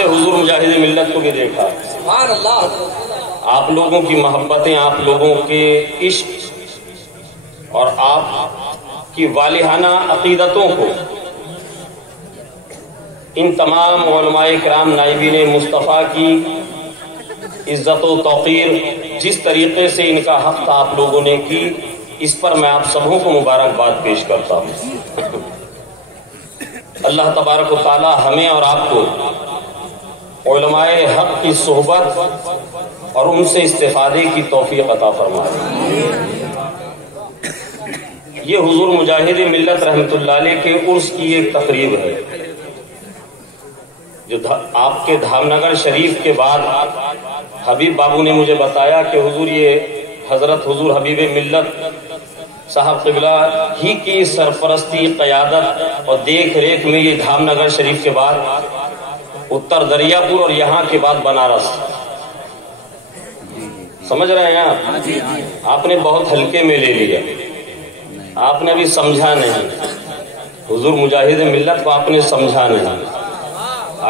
سے حضور مجاہد ملت کو بھی دیکھا، سبحان اللہ، آپ لوگوں کی محبتیں، آپ لوگوں کے عشق اور آپ کی والہانہ عقیدتوں کو ان تمام علماء کرام نائبین مصطفیٰ کی عزت و توقیر جس طریقے سے ان کا حق تھا آپ لوگوں نے کی، اس پر میں آپ سبوں کو مبارکباد پیش کرتا ہوں۔ اللہ تبارک و تعالی ہمیں اور آپ کو علماء حق کی صحبت اور ان سے استفادے کی توفیق عطا فرمائے۔ یہ حضور مجاہد ملت رحمت اللہ علیہ کے عرس کی ایک تقریب ہے جو آپ کے دھام نگر شریف کے بعد حبیب بابو نے مجھے بتایا کہ حضور یہ حضرت حضور حبیب ملت صاحب قبلہ ہی کی سرپرستی، قیادت اور دیکھ ریکھ میں یہ دھام نگر شریف کے بعد اتر دریا پور اور یہاں کے بعد بنارس، سمجھ رہے ہیں آپ نے بہت ہلکے میں لے لیا، آپ نے ابھی سمجھا نہیں، حضور مجاہد ملت کو آپ نے سمجھا نہیں۔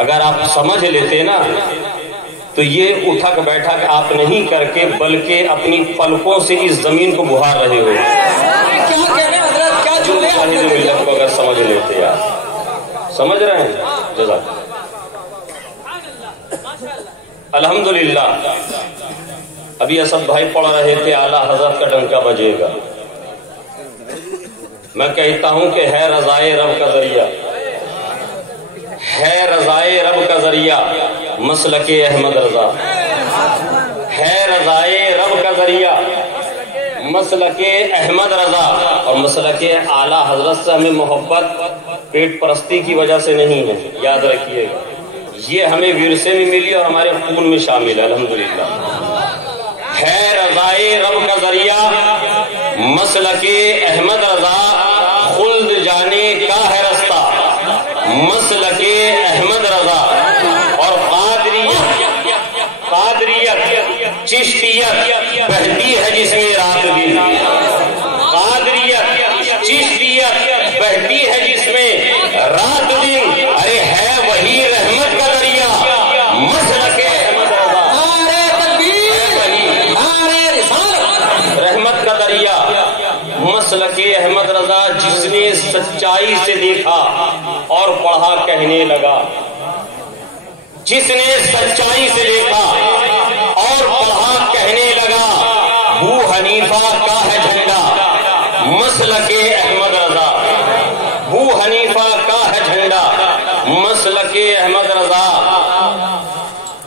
اگر آپ سمجھ لیتے نا تو یہ اٹھک بیٹھک آپ نہیں کر کے بلکہ اپنی پلکوں سے اس زمین کو بہار رہے ہو۔ ملت کو اگر سمجھ لیتے آپ سمجھ رہے ہیں، جزاک الحمدللہ۔ ابھی اسد بھائی پڑھ رہے تھے اعلیٰ حضرت کا ڈنکا بجے گا، میں کہتا ہوں کہ ہے رضائے رب کا ذریعہ، ہے رضائے رب کا ذریعہ مسلک احمد رضا، ہے رضائے رب کا ذریعہ مسلک احمد رضا، اور مسلک اعلیٰ حضرت سے ہمیں محبت پیٹ پرستی کی وجہ سے نہیں ہے، یاد رکھیے گا، یہ ہمیں ورثے میں ملی اور ہمارے خون میں شامل ہے، الحمدللہ۔ ہے رضائے رب کا ذریعہ مسلک احمد رضا، خلد جانے کا ہے رستہ مسلک احمد رضا، اور قادریت چشتیت بہتی ہے جس میں رات دن، قادریت چشتیت بہتی ہے جس میں رات دن، ارے ہے وہی رحمت کا دریا مسلک احمد رضا، رحمت کا دریا مسلک احمد رضا، جس نے سچائی سے دیکھا اور پڑھا کہنے لگا، جس نے سچائی سے دیکھا اور پڑھا کہنے لگا، ابو حنیفہ کا ہے جھنڈا مسلک احمد رضا، ابو حنیفہ کا ہے جھنڈا مسلک احمد رضا،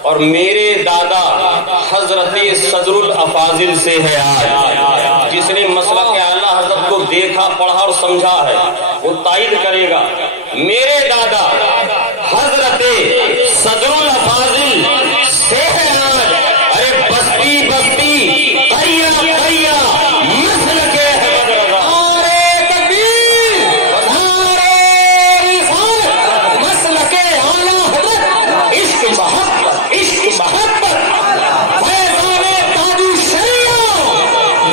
اور میرے دادا حضرت صدر الافاضل سے ہے آج، جس نے مسلک اعلیٰ حضرت کو دیکھا پڑھا اور سمجھا ہے وہ تائید کرے گا، میرے دادا حضرت صدر الافاضل سے ہے آج، ارے بستی بستی قریا قریا مسلک احمد رضا، مسلک اعلیٰ حضرت، عشق محبت عشق محبت فیضان تاج الشریعہ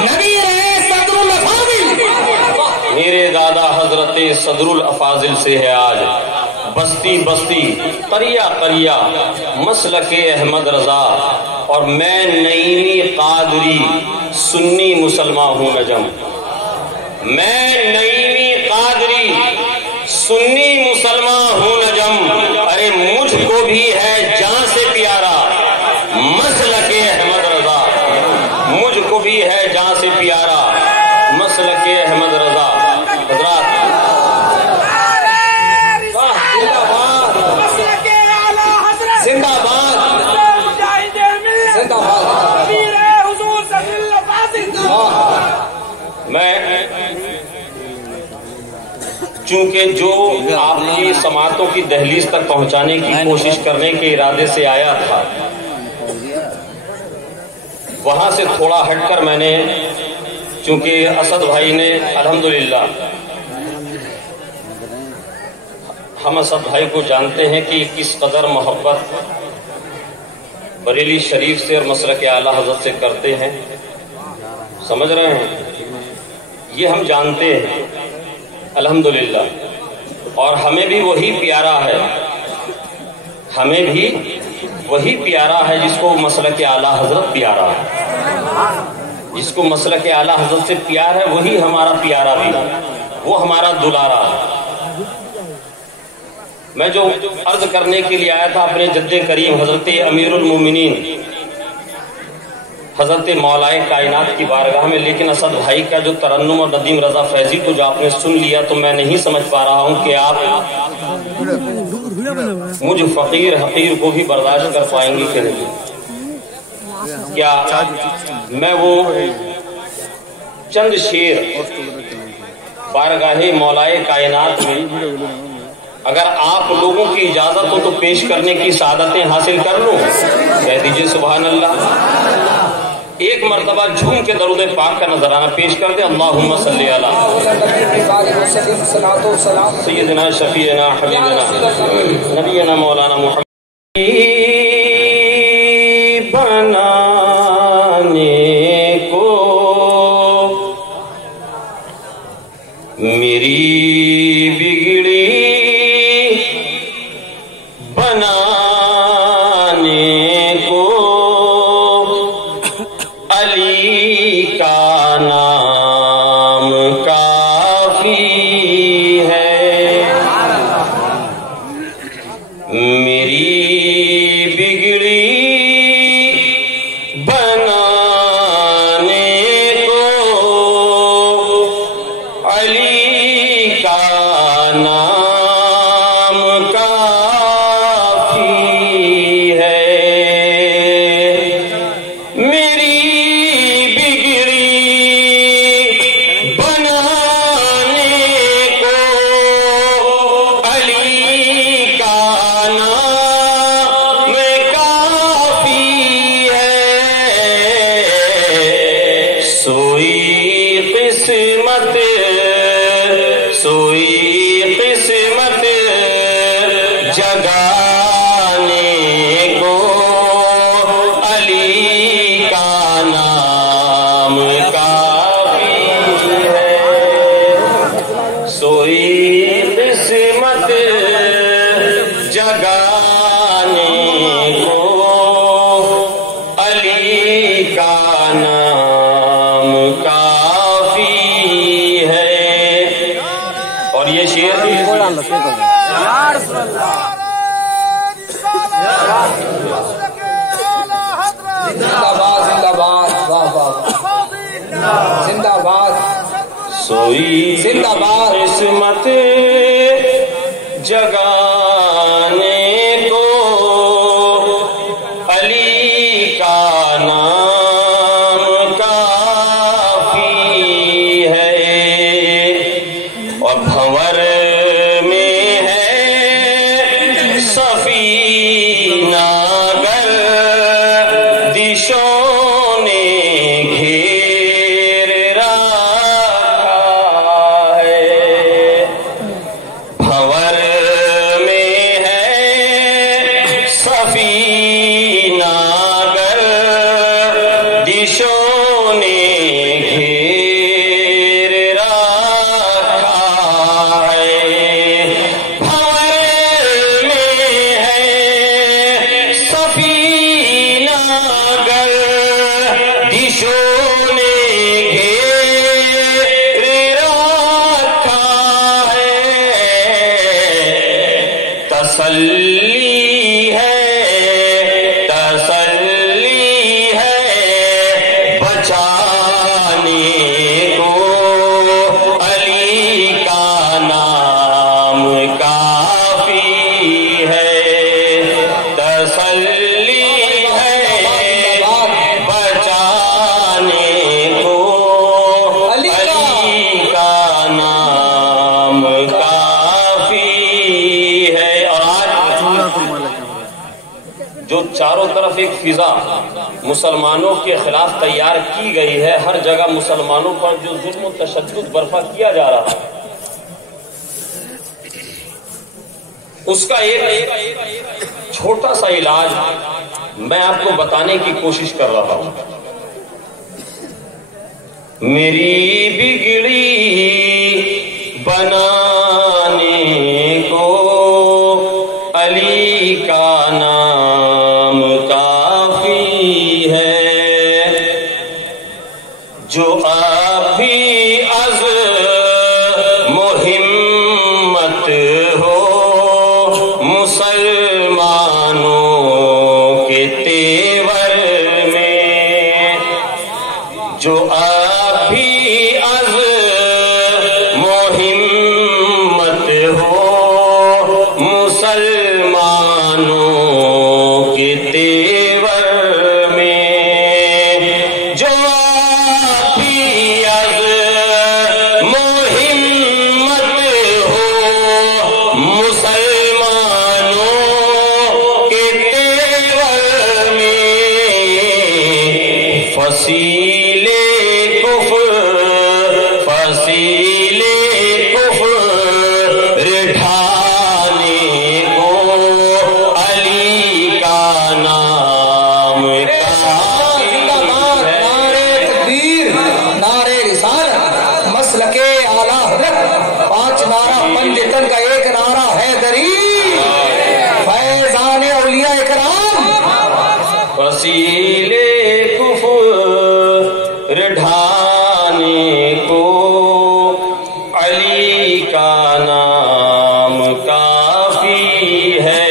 نبی صدر الافاضل، میرے دادا حضرت صدر الافاضل سے ہے آج، بستی بستی قریا قریا مسلک احمد رضا، اور میں نعیمی قادری سنی مسلمان ہوں نجم، میں نعیمی قادری سنی مسلمان ہوں نجم، ارے مجھ کو بھی ہے جان سے پیارا مسلک احمد رضا، مجھ کو بھی ہے جان سے پیارا مسلک احمد رضا۔ حضرات زندہ باد، زندہ باد، میں چونکہ جو آپ کی سماعتوں کی دہلیز تک پہنچانے کی کوشش کرنے کے ارادے سے آیا تھا، وہاں سے تھوڑا ہٹ کر میں نے، چونکہ اسد بھائی نے الحمدللہ، ہم اسد بھائی کو جانتے ہیں کہ کس قدر محبت بریلی شریف سے اور مسلک اعلیٰ حضرت سے کرتے ہیں، سمجھ رہے ہیں، یہ ہم جانتے ہیں الحمدللہ، اور ہمیں بھی وہی پیارا ہے، ہمیں بھی وہی پیارا ہے جس کو مسلک اعلیٰ حضرت پیارا ہے. جس کو مسلک اعلیٰ حضرت سے پیار ہے وہی ہمارا پیارا بھی ہے، وہ ہمارا دلارا ہے. میں جو عرض کرنے کے لیے آیا تھا اپنے جد کریم حضرت امیر المومنین حضرت مولائے کائنات کی بارگاہ میں، لیکن اسد بھائی کا جو ترنم اور ندیم رضا فیضی کو جو آپ نے سن لیا تو میں نہیں سمجھ پا رہا ہوں کہ آپ مجھ فقیر حقیر کو بھی برداشت کر پائیں گے کہ نہیں. کیا میں وہ چند شعر بارگاہ مولائے کائنات میں اگر آپ لوگوں کی اجازت ہو تو پیش کرنے کی سعادتیں حاصل کر لوں؟ کہہ دیجئے سبحان اللہ. ایک مرتبہ جھوم کے درود پاک کا نذرانہ پیش کر دیں. اللہم صلی علی سیدنا شفیعنا حبیبنا نبینا مولانا محمد. بنانے کو میری بگڑی بنانے کو علی کا نام کافی ہے. میری بگڑی بنانے کو علی کا نام کافی ہے. میری بگڑی بنانے کو علی کا نام کافی ہے. سوئی قسمت جگانے کو علی کا نام کافی ہے. سوئی قسمت جگانے کو علی کا نام کافی ہے. اور یہ شعر سوئی قسمت جگانے کو علی کا نام کافی ہے. اور بھنور میں ہے سفینہ گردشوں نے گھیر رکھا ہے. بھنور میں ہے سفینہ گردشوں نے گھیر رکھا ہے. بھنور میں ہے سفینہ گردشوں نے گھیر رکھا ہے. تسلی ہے بچانے کو علی کا نام کافی ہے. تسلی ہے بچانے کو علی کا نام کافی ہے. اور آج جو چاروں طرف ایک فضا مسلمانوں کے خلاف تیار کی گئی ہے، ہر جگہ مسلمانوں پر جو ظلم و تشدد برپا کیا جا رہا ہے، اس کا ایک چھوٹا سا علاج میں آپ کو بتانے کی کوشش کر رہا ہوں. میری بگڑی بنانے کو علی کا نام کافی ہے، جو اب بھی از مہمت ہو مسلمانوں کے تیور میں، جو اب بھی از مہمت ہو مسلمانوں کے تیور میں، جو اب بھی از مہمت ہو مسلمانوں کے تیور میں، فصیل کفر ڈھانے کو علی کا نام کافی ہے۔ نعرے تکبیر، نعرے رسالت، مسلک اعلیٰ حضرت، 5 نعرہ پنجتن کا ایک نعرہ حیدری، فیضان اولیاء کرام، فصیل کفر ڈھانے کو علی کا نام کافی ہے،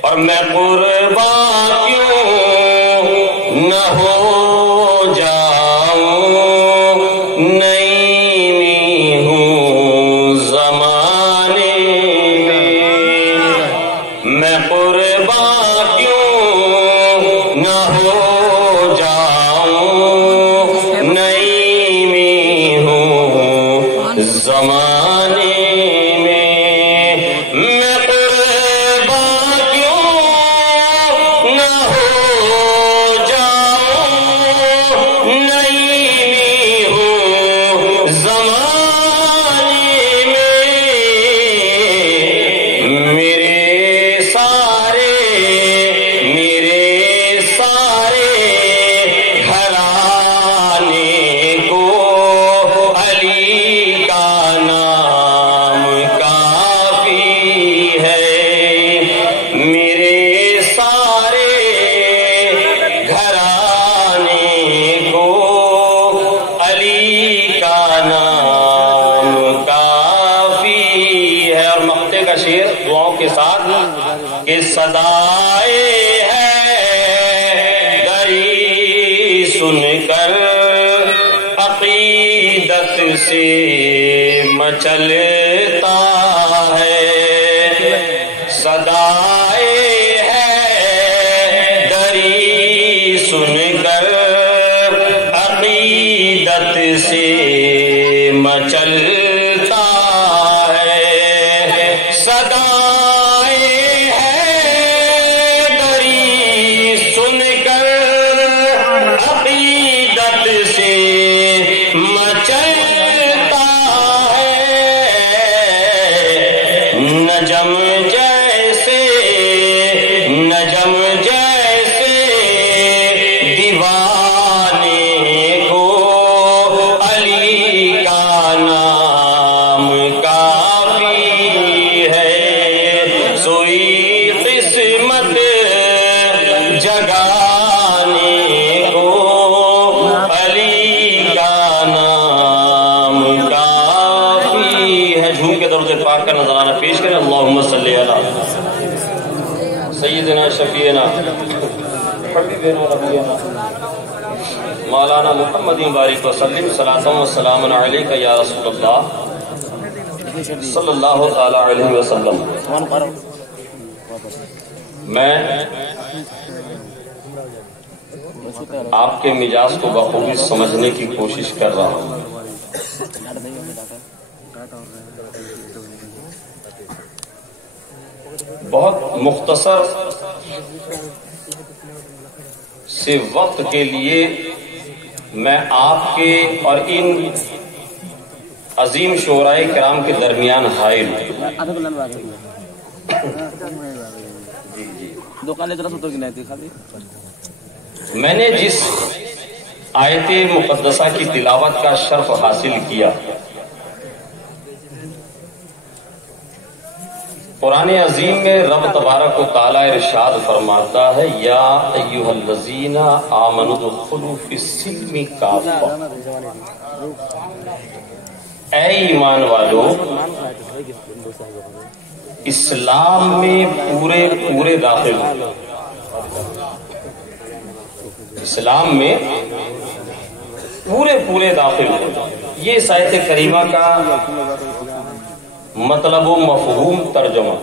اور میں قربان کیوں نہ ہو جاؤں، نئی میں ہوں زمانے میں قربان کیوں نہ ہو جاؤں، نئی میں ہوں زمانے میں، میں قربان کیوں نہ ہو جاؤں، نئی میں ہوں زمانے میں، میرے سارے گھرانے کو علی کا نام کافی ہے، میرے سارے گھرانے کو علی کا نام کافی ہے۔ اور مقطع کا شعر دعاؤں کے ساتھ کہ صدائے حیدری سن کر عقیدت سے مچلتا ہے، صدائے حیدری سن کر عقیدت سے مچلتا ہے، صدائے حیدری سن کر عقیدت سے مچلتا ہے، نجم جیسے دیوانے کو علی کا نام کافی ہے، سوئی قسمت جگانے کو علی کا نام کافی ہے۔ جھوم کے درود پاک کا نذرانہ پیش کریں، اللہم صلی علی سیدنا شفیعنا حبیبنا ربینا مولانا محمد مبارک وسلم، صلاۃ و سلام علیک یا رسول اللہ صلی اللہ تعالی علیہ وسلم۔ میں آپ کے مزاج کو بخوبی سمجھنے کی کوشش کر رہا ہوں۔ بہت مختصر سے وقت کے لیے میں آپ کے اور ان عظیم شعراء کرام کے درمیان حائل ہوں۔ میں نے جس آیت مقدسہ کی تلاوت کا شرف حاصل کیا قرآن عظیم میں رب تبارک و تعالیٰ ارشاد فرماتا ہے یا ایھا الذین آمنوا ادخلوا فی السلم کافہ، اے ایمان والو اسلام میں پورے پورے داخل ہو، اسلام میں پورے پورے داخل ہو۔ یہ اس آیت کریمہ کا مطلب و مفہوم ترجمہ۔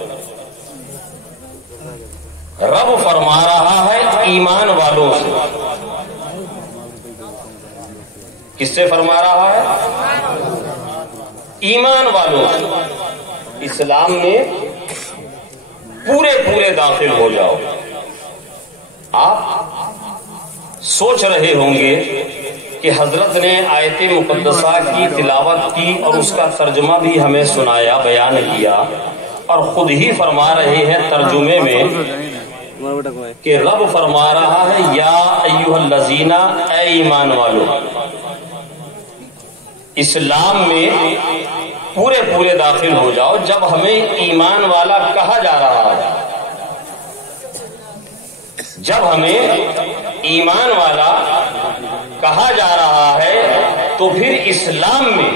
رب فرما رہا ہے ایمان والوں سے، کس سے فرما رہا ہے؟ ایمان والوں سے اسلام میں پورے پورے داخل ہو جاؤ۔ آپ سوچ رہے ہوں گے کہ حضرت نے آیت مقدسہ کی تلاوت کی اور اس کا ترجمہ بھی ہمیں سنایا، بیان کیا، اور خود ہی فرما رہے ہیں ترجمے میں کہ رب فرما رہا ہے یا ایھا الذین، اے ایمان والو اسلام میں پورے پورے داخل ہو جاؤ۔ جب ہمیں ایمان والا کہا جا رہا ہے، جب ہمیں ایمان والا کہا جا رہا ہے تو پھر اسلام میں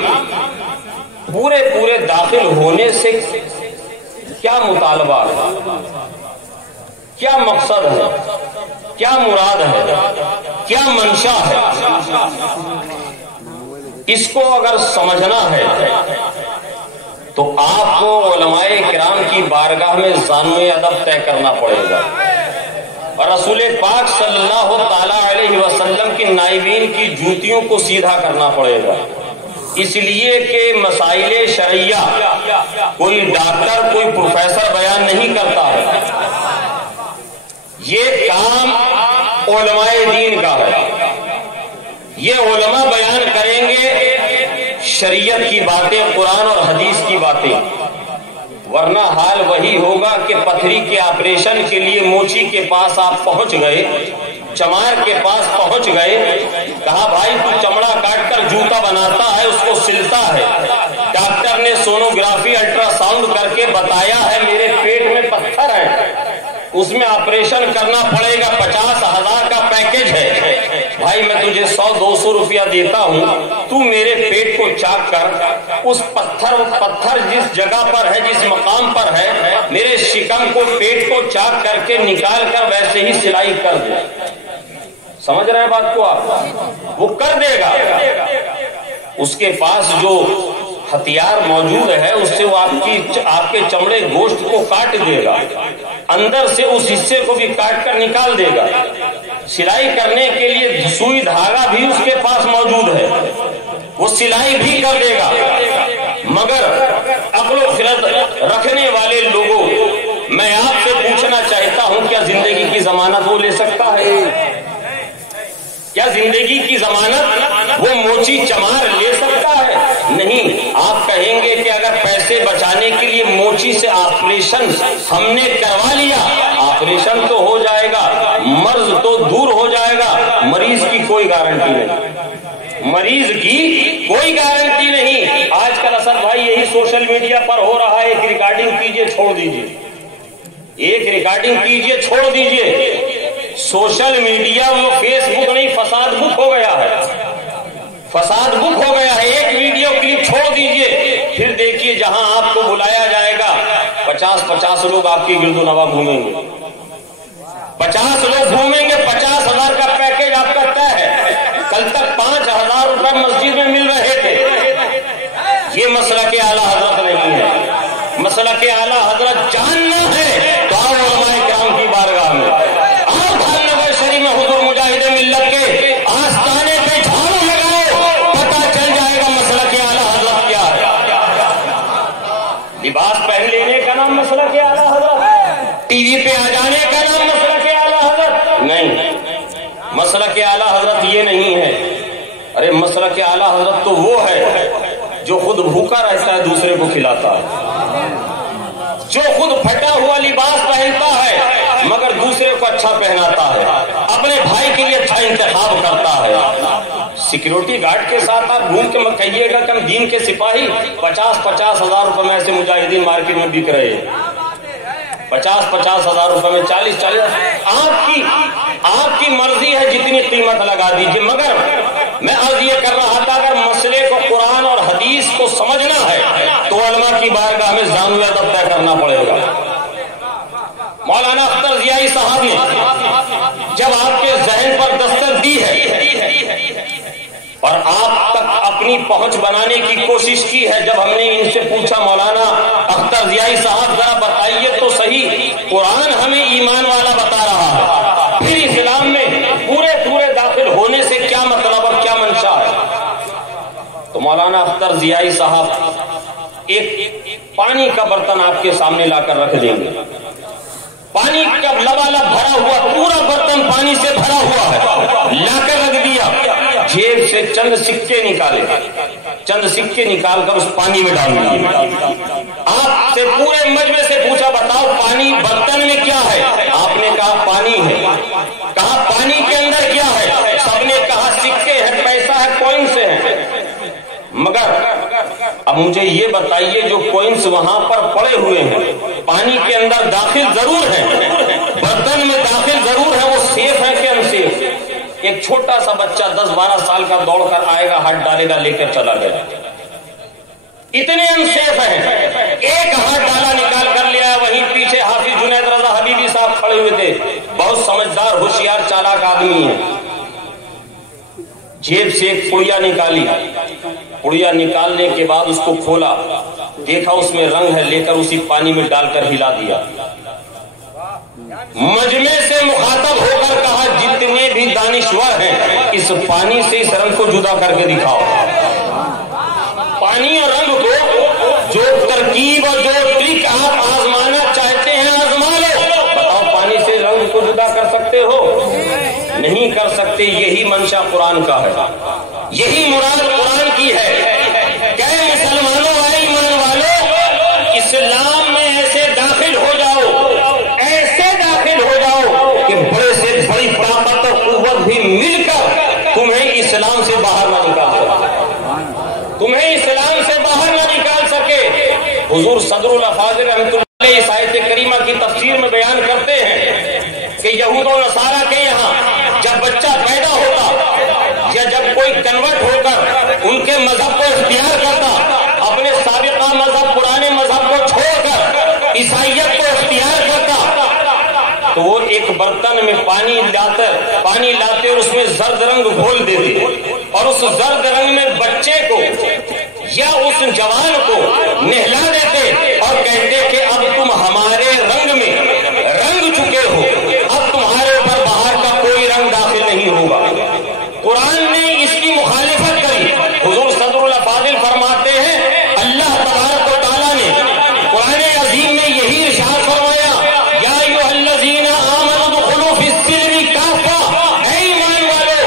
پورے پورے داخل ہونے سے کیا مطالبہ ہے، کیا مقصد ہے، کیا مراد ہے، کیا منشا ہے، اس کو اگر سمجھنا ہے تو آپ کو علماء کرام کی بارگاہ میں ضامن ادب طے کرنا پڑے گا، اور رسول پاک صلی اللہ تعالی علیہ وسلم کی نائبین کی جوتیوں کو سیدھا کرنا پڑے گا، اس لیے کہ مسائل شرعیہ کوئی ڈاکٹر کوئی پروفیسر بیان نہیں کرتا ہے، یہ کام علماء دین کا ہے۔ یہ علماء بیان کریں گے شریعت کی باتیں، قرآن اور حدیث کی باتیں، ورنہ حال وہی ہوگا کہ پتھری کے آپریشن کے لیے موچی کے پاس آپ پہنچ گئے، چمار کے پاس پہنچ گئے، کہا بھائی تو چمڑا کاٹ کر جوتا بناتا ہے، اس کو سلتا ہے، ڈاکٹر نے سونوگرافی الٹرا ساؤنڈ کر کے بتایا ہے میرے پیٹ میں پتھر ہے، اس میں آپریشن کرنا پڑے گا، 50,000 کا پیکج ہے، بھائی میں تجھے 100-200 روپیہ دیتا ہوں، تو میرے پیٹ کو چاک کر، اس پتھر جس جگہ پر ہے، جس مقام پر ہے، میرے شکم کو پیٹ کو چاک کر کے نکال کر ویسے ہی سلائی کر دے۔ سمجھ رہے ہیں بات کو آپ؟ وہ کر دے گا، اس کے پاس جو ہتھیار موجود ہے اس سے وہ آپ کے چمڑے گوشت کو کاٹ دے گا، اندر سے اس حصے کو بھی کاٹ کر نکال دے گا، سلائی کرنے کے لیے سوئی دھاگا بھی اس کے پاس موجود ہے، وہ سلائی بھی کر دے گا۔ مگر عقل و خرد رکھنے والے لوگوں، میں آپ سے پوچھنا چاہتا ہوں کیا زندگی کی ضمانت وہ لے سکتا ہے؟ کیا زندگی کی ضمانت وہ موچی چمار لے سکتا ہے؟ نہیں۔ آپ کہیں گے کہ اگر پیسے بچانے کے لیے موچی سے آپریشن ہم نے کروا لیا، آپریشن تو ہو جائے گا، مرض تو دور ہو جائے گا، مریض کی کوئی گارنٹی نہیں، مریض کی کوئی گارنٹی نہیں۔ آج کل اسد بھائی یہی سوشل میڈیا پر ہو رہا ہے، ایک ریکارڈنگ کیجئے چھوڑ دیجئے، ایک ریکارڈنگ کیجئے چھوڑ دیجئے۔ سوشل میڈیا وہ فیس بک نہیں، فساد بک ہو گیا ہے، فساد بک ہو گیا ہے۔ ایک ویڈیو کلپ چھوڑ دیجئے، پھر دیکھیے جہاں آپ کو بلایا جائے گا 50 لوگ آپ کی گرد و نواح گھومیں گے، 50 لوگ گھومیں گے، 50,000 کا پیکج آپ کا طے ہے۔ کل تک 5,000 روپے مسجد میں مل رہے تھے۔ یہ مسلک اعلیٰ حضرت نہیں ہے، مسلک اعلیٰ حضرت جاننا ہے تو آؤ علماء کرام کی بارگاہ میں، آؤ خان نگر شریف میں حضور مجاہد ملت کے آستانے پہ جھاڑو لگاؤ، پتہ چل جائے گا مسلک اعلیٰ حضرت کیا ہے۔ لباس پہن لینے کا نام مسلک اعلیٰ حضرت، ٹی وی پہ آ جانے کا نام مسلک اعلیٰ حضرت نہیں۔ مسلک اعلیٰ حضرت یہ نہیں ہے، ارے مسلک اعلیٰ حضرت تو وہ ہے جو خود بھوکا رہتا ہے دوسرے کو کھلاتا ہے، جو خود پھٹا ہوا لباس پہنتا ہے مگر دوسرے کو اچھا پہناتا ہے، اپنے بھائی کے لیے اچھا انتخاب کرتا ہے۔ سیکیورٹی گارڈ کے ساتھ آپ گھوم کے مت کہیے گا کہ ہم دین کے سپاہی 50,000 روپے میں ایسے مجاہدین مارکیٹ میں بک رہے ہیں، 50-50 ہزار روپے میں 40-40 آپ کی مرضی ہے جتنی قیمت لگا دیجیے، مگر میں عرض یہ کر رہا تھا اگر مسئلے کو قرآن اور حدیث کو سمجھنا ہے تو علماء کی بارگاہ میں زانو ادب طے کرنا پڑے گا۔ مولانا اختر ضیائی صاحب نے جب آپ کے ذہن پر دستک دی ہے اور آپ تک اپنی پہنچ بنانے کی کوشش کی ہے، جب ہم نے ان سے پوچھا مولانا اختر ضیائی صاحب ذرا بتائیے تو صحیح، قرآن ہمیں ایمان والا بتا رہا ہے، پھر اسلام میں پورے داخل ہونے سے کیا مطلب اور کیا منشا ہے؟ تو مولانا اختر ضیائی صاحب ایک پانی کا برتن آپ کے سامنے لا کر رکھ دیں گے، پانی کا لبالب بھرا ہوا پورا برتن پانی سے بھرا ہوا ہے، لا کر رکھ دیا، جیب سے چند سکے نکال کر اس پانی میں ڈال دیے۔ آپ سے پورے مجمع سے پوچھا بتاؤ پانی برتن میں کیا ہے؟ آپ نے کہا پانی ہے۔ کہا پانی کے اندر کیا ہے؟ سب نے کہا سکے ہیں، پیسہ ہے، کوئنس ہیں۔ مگر اب مجھے یہ بتائیے جو کوئنس وہاں پر پڑے ہوئے ہیں پانی کے اندر داخل ضرور ہیں، برتن میں داخل ضرور ہے، وہ سیف ہے کہ انسیف؟ ایک چھوٹا سا بچہ 10-12 سال کا دوڑ کر آئے گا، ہاتھ ڈالے گا، لے کر چلا گیا، اتنے انسیف ہیں۔ ایک ہاتھ ڈالا، نکال کر لیا، وہیں پیچھے حافظ جنید رضا حبیبی صاحب کھڑے ہوئے تھے، بہت سمجھدار ہوشیار چالاک آدمی ہے، جیب سے ایک پڑیا نکالی، پڑیا نکالنے کے بعد اس کو کھولا، دیکھا اس میں رنگ ہے، لے کر اسی پانی میں ڈال کر ہلا دیا۔ مجمع سے مخاطب ہو کر کہا جتنے بھی دانشور ہیں اس پانی سے اس رنگ کو جدا کر کے دکھاؤ۔ پانی اور رنگ کو جو ترکیب اور جو ٹرک آپ آزمانا چاہتے ہیں آزما لو، بتاؤ پانی سے رنگ کو جدا کر سکتے ہو؟ نہیں کر سکتے۔ یہی منشا قرآن کا ہے، یہی مراد قرآن کی ہے کہ مسلمانوں اے ایمان والو اسلام میں ایسے داخل ہو جاؤ، ایسے داخل ہو جاؤ کہ بڑے سے بڑی طاقت اور قوت بھی مل کر تمہیں اسلام سے باہر نہ نکال سکے، تمہیں اسلام سے باہر نہ نکال سکے۔ حضور صدر الافاضل رحمۃ اللہ علیہ اس آیت کریمہ کی تفسیر میں بیان کرتے ہیں کہ یہود و نصارہ کے یہاں جب بچہ پیدا ہوتا یا جب کوئی کنورٹ ہو کر ان کے مذہب کو اختیار کرتا، اپنے سابقہ مذہب پرانے مذہب کو چھوڑ کر عیسائیت کو اختیار کرتا، تو وہ ایک برتن میں پانی لاتے اور اس میں زرد رنگ گھول دیتے اور اس زرد رنگ میں بچے کو یا اس جوان کو نہلا دیتے اور کہتے کہ اب تم ہمارے رنگ میں رنگ چکے ہو، اب تمہارے اوپر باہر کا کوئی رنگ داخل نہیں ہوگا۔ قرآن نے اس کی مخالفت کری۔ حضور صدر الافاضل فرماتے ہیں اللہ تبارک و تعالیٰ نے قرآن عظیم میں یہی ارشاد فرمایا یا ایھا الذین آمنوا ادخلوا فی السلم کافہ، اے ایمان والو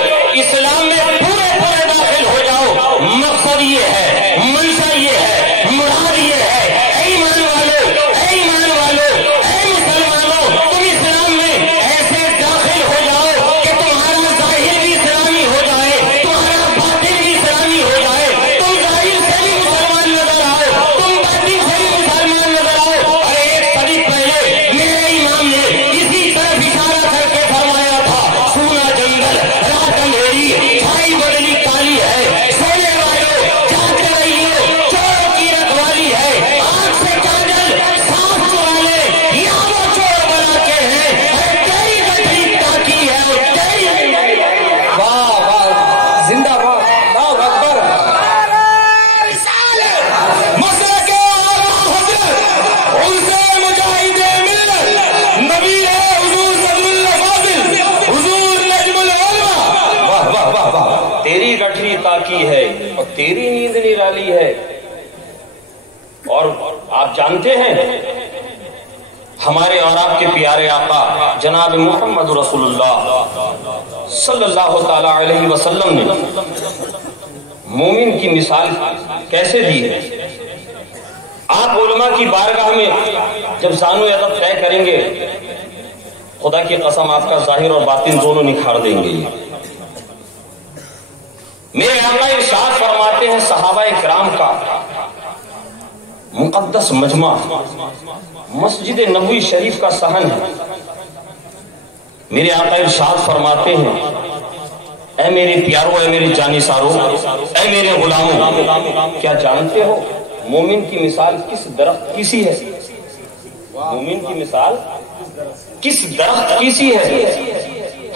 اسلام میں پورے داخل ہو جاؤ۔ مقصد یہ ہے، منشا یہ ہے، مراد یہ ہے، اے ایمان والو، اے ایمان والو، اے مسلمانوں تم اسلام میں ایسے داخل ہو جاؤ کہ تمہارا ظاہر بھی اسلامی ہو جائے، تمہارا باطن بھی اسلامی ہو جائے، تم ظاہر سے بھی مسلمان نظر آؤ، تم باطن سے بھی مسلمان نظر آؤ۔ اور ایک صدی پہلے میرے امام نے اسی طرف اشارہ کر کے فرمایا تھا سونا جنگل رات اندھیری چھائی بدلی کالی ہے، سونے والوں جاگتے رہیے چوروں کی رکھوالی ہے، آنکھ سے کاجل صاف والے یا وہ چور بنا کے ہیں، تیری گٹھی تاکی ہے اور تیری۔ واہ واہ، زندہ باد، اللہ اکبر۔ مسلک اعلیٰ حضرت حسین مجاہد ملت نبی ہے حضور صدر الافاضل حضور نجم العلماء۔ واہ واہ واہ واہ، تیری گٹھی تاکی ہے اور تیری نیند نرالی ہے۔ اور آپ جانتے ہیں ہمارے اور آپ کے پیارے آقا جناب محمد رسول اللہ صلی اللہ تعالی علیہ وسلم نے مومن کی مثال کیسے دی ہے؟ آپ علماء کی بارگاہ میں جب زانو ادب طے کریں گے خدا کی قسم آپ کا ظاہر اور باطن دونوں نکھار دیں گے۔ میرے آقا ارشاد فرماتے ہیں صحابہ کرام کا مقدس مجمع مسجد نبوی شریف کا صحن ہے. میرے آقا ارشاد فرماتے ہیں اے میرے پیارو، اے میرے جانثارو، اے میرے غلاموں، کیا جانتے ہو مومن کی مثال کس درخت کی سی ہے؟ مومن کی مثال کس درخت کی سی ہے؟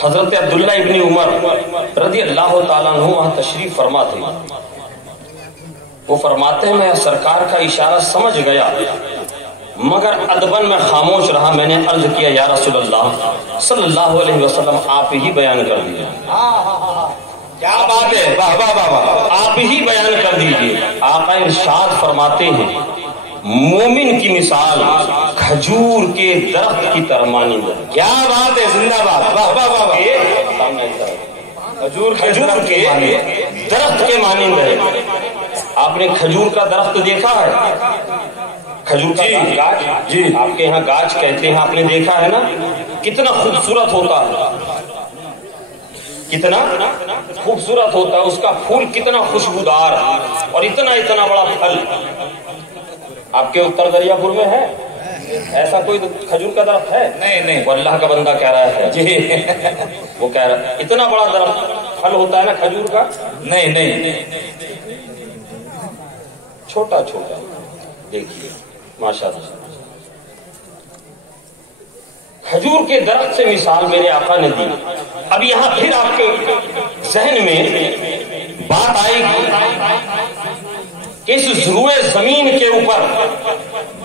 حضرت عبداللہ ابن عمر رضی اللہ تعالیٰ عنہ وہاں تشریف فرما تھے. وہ فرماتے ہیں میں سرکار کا اشارہ سمجھ گیا مگر ادبن میں خاموش رہا. میں نے عرض کیا یا رسول اللہ صلی اللہ علیہ وسلم آپ ہی بیان کر دیجیے. کیا بات ہے، واہ واہ واہ واہ، آپ ہی بیان کر دیجیے. آقا ارشاد فرماتے ہیں مومن کی مثال کھجور کے درخت کی طرح مانند ہے. کیا بات ہے، زندہ باد، واہ واہ واہ واہ. کھجور کے درخت کے مانند ہے. آپ نے کھجور کا درخت دیکھا ہے؟ کھجور کا گاچھ، جی آپ کے یہاں گاچھ کہتے ہیں، آپ نے دیکھا ہے نا کتنا خوبصورت ہوتا ہے، کتنا خوبصورت ہوتا ہے. اس کا پھول کتنا خوشبودار اور اتنا اتنا بڑا پھل. آپ کے اتر دریا پور میں ہے ایسا کوئی کھجور کا درخت ہے؟ نہیں، وہ اللہ کا بندہ کہہ رہا ہے جی. وہ کہہ رہا ہے اتنا بڑا درخت پھل ہوتا ہے نا کھجور کا؟ نہیں، چھوٹا چھوٹا. دیکھیے ماشاءاللہ کھجور کے درخت سے مثال میرے آقا نے دی. اب یہاں پھر آپ کے ذہن میں بات آئے گی کہ اس ضروع زمین کے اوپر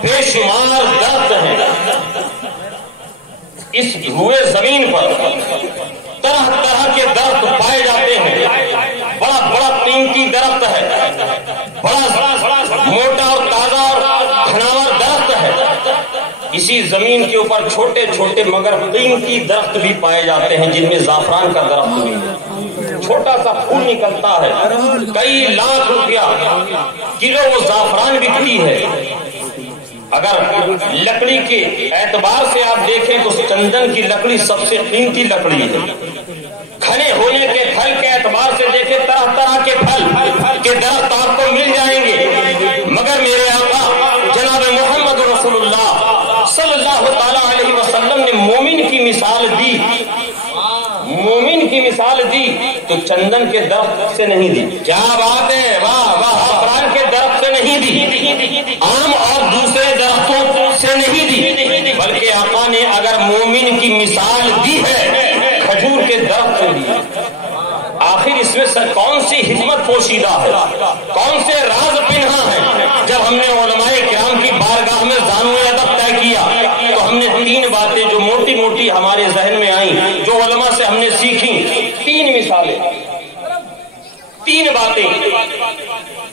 بے شمار درخت ہیں. اس ضروع زمین پر طرح طرح کے درخت پائے جاتے ہیں. بڑا بڑا قیمتی درخت ہے، بڑا موٹا اور تازہ اور گھناور درخت ہے. اسی زمین کے اوپر چھوٹے چھوٹے مگر قیمتی درخت بھی پائے جاتے ہیں جن میں زعفران کا درخت بھی ہے. چھوٹا سا پھول نکلتا ہے، کئی لاکھ روپیہ کلو وہ زعفران بکتی ہے. اگر لکڑی کے اعتبار سے آپ دیکھیں تو چندن کی لکڑی سب سے قیمتی لکڑی ہے. کھنے ہونے کے پھل کے اعتبار سے دیکھیں طرح طرح کے پھل کے درخت آپ کو مل جائیں گے. مگر میرے آقا جناب محمد رسول اللہ صلی اللہ تعالی علیہ وسلم نے مومن کی مثال دی. مومن کی مثال دی تو چندن کے درخت سے نہیں دی. کیا بات ہے، واہ واہ. زعفران کے درخت سے نہیں دی، آم اور دوسرے درختوں سے نہیں دی، بلکہ آقا نے اگر مومن کی مثال دی ہے کھجور کے درخت سے دی. آخر اس میں کون سی حکمت پوشیدہ ہے، کون سے راز پنہا ہے؟ جب ہم نے علماء کرام کی بارگاہ میں زانو ادب طے کیا تو ہم نے تین باتیں جو موٹی موٹی ہمارے ذہن میں آئیں، جو علماء سے ہم نے سیکھی، تین مثالیں، تین باتیں.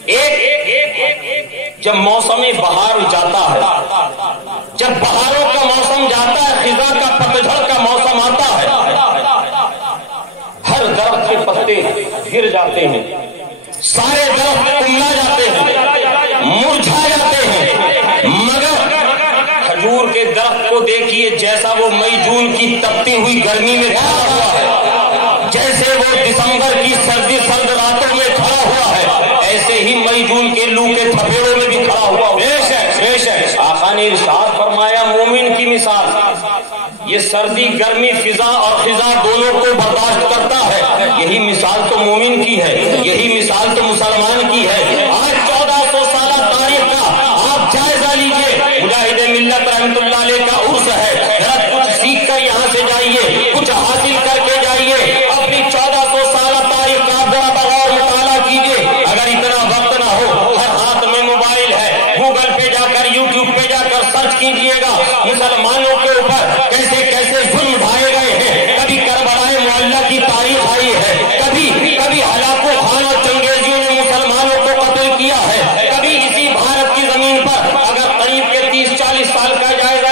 ایک، جب موسم بہار جاتا ہے، جب بہاروں کا موسم جاتا ہے، خزاں کا پتجھڑ کا موسم آتا ہے، ہر درخت کے پتے گر جاتے ہیں، سارے درخت کملا جاتے ہیں، مرجھا جاتے ہیں. مگر کھجور کے درخت کو دیکھیے جیسا وہ مئی جون کی تپتی ہوئی گرمی میں کھڑا ہوا ہے، جیسے وہ دسمبر کی سرد راتوں میں کھڑا ہوا ہے، ایسے ہی مئی جون کے لو کے تھپیڑوں میں بھی کھڑا ہوا. آقا نے ارشاد فرمایا مومن کی مثال یہ سردی گرمی فضا اور خزاں دونوں کو برداشت کرتا ہے. یہی مثال تو مومن کی ہے، یہی مثال تو مسلمان کی ہے. آج 1400 سالہ تاریخ کا آپ جائزہ لیجئے. مجاہد ملت رحمت اللہ علیہ کا عرس ہے. ذرا کچھ سیکھ کر یہاں سے جائیے، کچھ حاصل کر کے جائیے. اپنی 1400 سالہ تاریخ کا ذرا بغور مطالعہ کیجئے. اگر اتنا وقت نہ ہو، ہر ہاتھ میں موبائل ہے، گوگل پہ جا کر یوٹیوب پہ جا کر سرچ کیجئے گا مسلمانوں کے اوپر کیسے کیسے ظلم ڈھائے گئے ہیں. کبھی کربلائے معلّہ کی تاریخ آئی ہے، کبھی ہلاکو خان اور چنگیزیوں نے مسلمانوں کو قتل کیا ہے. کبھی اسی بھارت کی زمین پر اگر قریب کے 30-40 سال کا جائزہ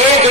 1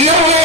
90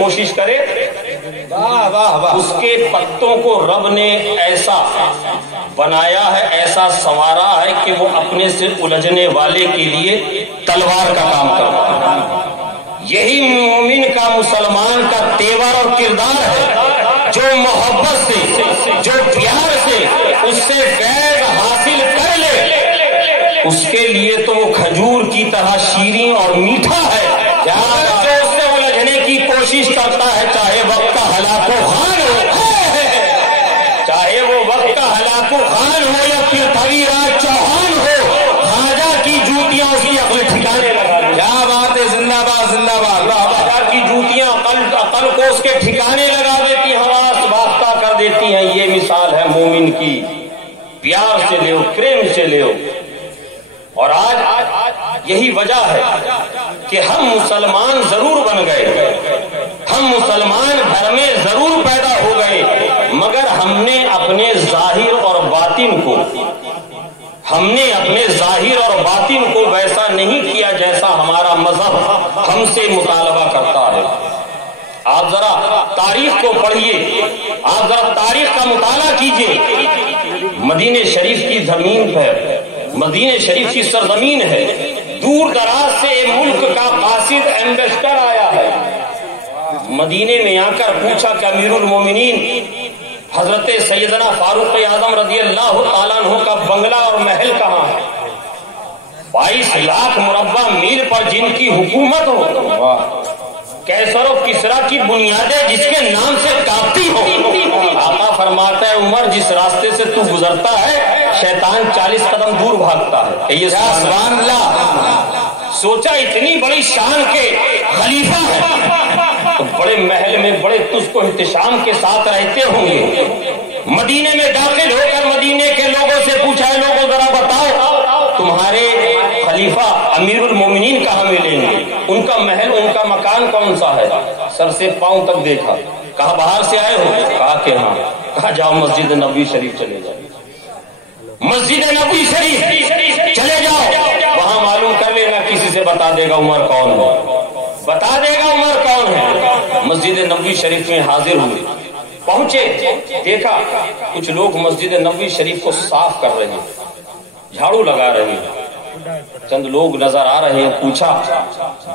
کوشش کرے اس کے پتوں کو رب نے ایسا بنایا ہے، ایسا سنوارا ہے کہ وہ اپنے سے الجھنے والے کے لیے تلوار کا کام کرتا ہے۔ یہی مومن کا، مسلمان کا تیور اور کردار ہے، جو محبت سے، جو پیار سے اس سے فیض حاصل کر لے، اس کے لیے تو وہ کھجور کی طرح شیریں اور میٹھا ہے۔ جو اس سے الجھنے کی کوشش کرتا ہے، چاہے وقت کا ہلاکو خان ہو، چاہے وہ وقت کا ہلاکو خان ہو یا پھر پرتھوی راج چوہان ہو، خواجہ کی جوتیاں اس کی عقل ٹھکانے لگا دیتی۔ کیا بات ہے، زندہ باد زندہ باد۔ خواجہ کی جوتیاں عقل کو اس کے ٹھکانے لگا دیتی، حواس باختہ کر دیتی ہیں۔ یہ مثال ہے مومن کی، پیار سے لو، کریم سے لو۔ اور آج یہی وجہ ہے کہ ہم مسلمان ضرور بن گئے، ہم مسلمان گھر میں ضرور پیدا ہو گئے، مگر ہم نے اپنے ظاہر اور باطن کو، ہم نے اپنے ظاہر اور باطن کو ویسا نہیں کیا جیسا ہمارا مذہب ہم سے مطالبہ کرتا ہے۔ آپ ذرا تاریخ کو پڑھیے، آپ ذرا تاریخ کا مطالعہ کیجیے۔ مدینہ شریف کی زمین پر، مدینہ شریف کی سرزمین ہے، دور دراز سے ملک کا قاصد ایمبیسڈر آیا ہے، مدینے میں آ کر پوچھا کہ امیر المومنین حضرت سیدنا فاروق اعظم رضی اللہ تعالیٰ عنہ کا بنگلہ اور محل کہاں ہے؟ 22 لاکھ مربع میل پر جن کی حکومت ہو، کیسر و کسرا کی بنیادیں جس کے نام سے کاپتی ہو۔ آقا فرماتا ہے عمر جس راستے سے تو گزرتا ہے شیطان 40 قدم دور بھاگتا ہے۔ یہ سبحان اللہ، سوچا اتنی بڑی شان کے خلیفہ ہے تو بڑے محل میں بڑے تجھ کو احتشام کے ساتھ رہتے ہوں گے۔ مدینے میں داخل ہو کر مدینے کے لوگوں سے پوچھا ہے لوگوں ذرا بتاؤ تمہارے خلیفہ امیر المومنین کہاں ملیں گے، ان کا محل، ان کا مکان کون سا ہے؟ سر سے پاؤں تک دیکھا، کہا باہر سے آئے ہو؟ کہا کہ ہاں۔ کہا جاؤ مسجد نبوی شریف چلے جاؤ، مسجد نبوی شریف چلے جاؤ، وہاں معلوم کر لینا، کسی سے بتا دے گا عمر کون ہے، بتا دے گا عمر کون ہے۔ مسجد نبوی شریف میں حاضر ہوئے، پہنچے، دیکھا کچھ لوگ مسجد نبوی شریف کو صاف کر رہے ہیں، جھاڑو لگا رہے ہیں، چند لوگ نظر آ رہے ہیں، پوچھا،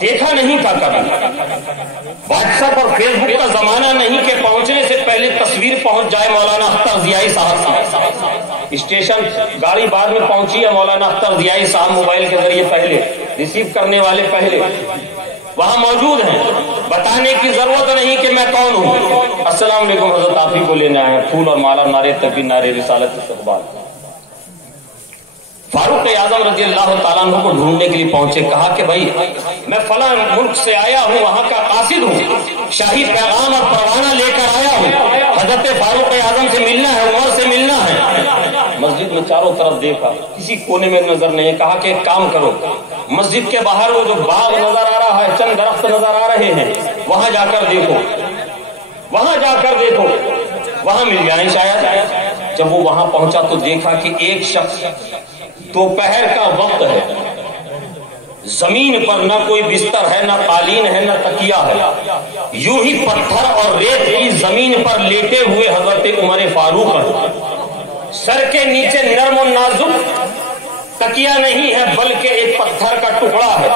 دیکھا نہیں تھا کبھی، واٹس ایپ اور فیس بک کا زمانہ نہیں کہ پہنچنے سے پہلے تصویر پہنچ جائے مولانا اختر ضیائی صاحب کی اسٹیشن، گاڑی بعد میں پہنچی ہے، مولانا اختر ضیائی صاحب موبائل کے ذریعے پہلے، ریسیو کرنے والے پہلے وہاں موجود ہیں، بتانے کی ضرورت نہیں کہ میں کون ہوں۔ السلام علیکم حضرت، آپ ہی کو لینا ہے، پھول اور مالا، نعرے تکبیر، نعرے رسالت استقبال۔ فاروق اعظم رضی اللہ تعالیٰ عنہ کو ڈھونڈنے کے لیے پہنچے، کہا کہ بھائی میں فلاں ملک سے آیا ہوں، وہاں کا قاصد ہوں، شاہی پیغام اور پروانہ لے کر آیا ہوں، حضرت فاروق اعظم سے ملنا ہے، عمر سے ملنا ہے۔ مسجد میں چاروں طرف دیکھا، کسی کونے میں نظر نہیں، کہا کہ ایک کام کرو، مسجد کے باہر وہ جو باغ نظر آ رہا ہے، چند درخت نظر آ رہے ہیں، وہاں جا کر دیکھو، وہاں جا کر دیکھو، وہاں مل جائیں شاید۔ جب وہ وہاں پہنچا تو دیکھا کہ ایک شخص، دوپہر کا وقت ہے، زمین پر نہ کوئی بستر ہے، نہ قالین ہے، نہ تکیہ ہے، یوں ہی پتھر اور ریت کی زمین پر لیٹے ہوئے حضرت عمر فاروق ہیں، سر کے نیچے نرم و نازک تکیہ نہیں ہے بلکہ ایک پتھر کا ٹکڑا ہے،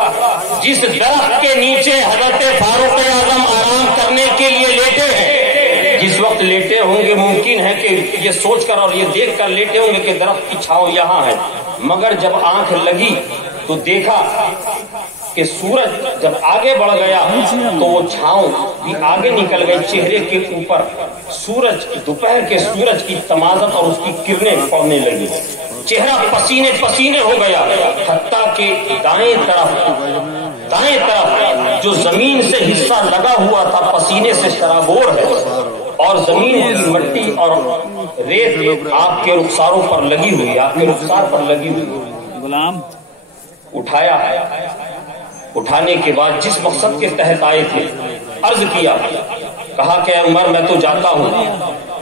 جس درخت کے نیچے حضرت فاروق اعظم آرام کرنے کے لیے لیٹے ہیں۔ جس وقت لیٹے ہوں گے ممکن ہے کہ یہ سوچ کر اور یہ دیکھ کر لیٹے ہوں گے کہ درخت کی چھاؤں یہاں ہے، مگر جب آنکھ لگی تو دیکھا کہ سورج جب آگے بڑھ گیا تو وہ چھاؤں بھی آگے نکل گئی، چہرے کے اوپر سورج، دوپہر کے سورج کی تمازت اور اس کی کرنیں پڑنے لگی، چہرہ پسینے پسینے ہو گیا، حتیٰ کہ دائیں طرف جو زمین سے حصہ لگا ہوا تھا پسینے سے سرابور ہے، اور زمین کی مٹی اور ریت آپ کے رخساروں پر لگی ہوئی، آپ کے رخسار پر لگی ہوئی۔ غلام اٹھایا، اٹھانے کے بعد جس مقصد کے تحت آئے تھے عرض کیا، کہا کہ عمر میں تو جاتا ہوں،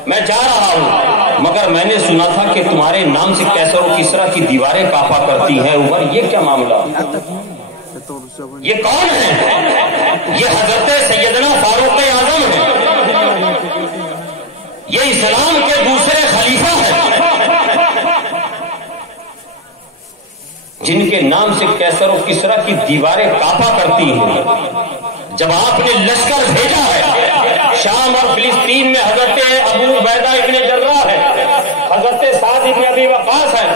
میں جا رہا ہوں، مگر میں نے سنا تھا کہ تمہارے نام سے کیسر و کسرا کی دیواریں کانپا کرتی ہیں، عمر یہ کیا معاملہ، یہ کون ہے؟ یہ حضرت سیدنا فاروق اعظم ہے، یہ اسلام کے دوسرے خلیفہ ہیں، جن کے نام سے کیسر و کسرا کی دیواریں کانپا کرتی ہیں۔ جب آپ نے لشکر بھیجا ہے شام اور فلسطین میں، حضرت ابو عبیدہ ابن جراح ہے، حضرت سعد ابن ابی وقاص ہے،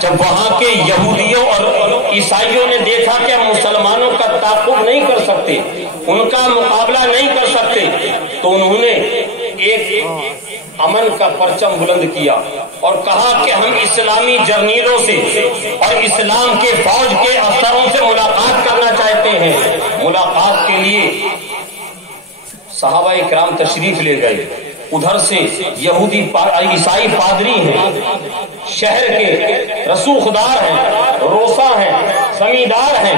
جب وہاں کے یہودیوں اور عیسائیوں نے دیکھا کہ ہم مسلمانوں کا تعاقب نہیں کر سکتے، ان کا مقابلہ نہیں کر سکتے، تو انہوں نے ایک امن کا پرچم بلند کیا اور کہا کہ ہم اسلامی جرنیلوں سے اور اسلام کے فوج کے افسروں سے ملاقات کرنا چاہتے ہیں۔ ملاقات کے لیے صحابہ اکرام تشریف لے گئے، ادھر سے یہودی عیسائی پادری ہیں، شہر کے رسوخدار ہیں، روسا ہیں، زمیندار ہیں،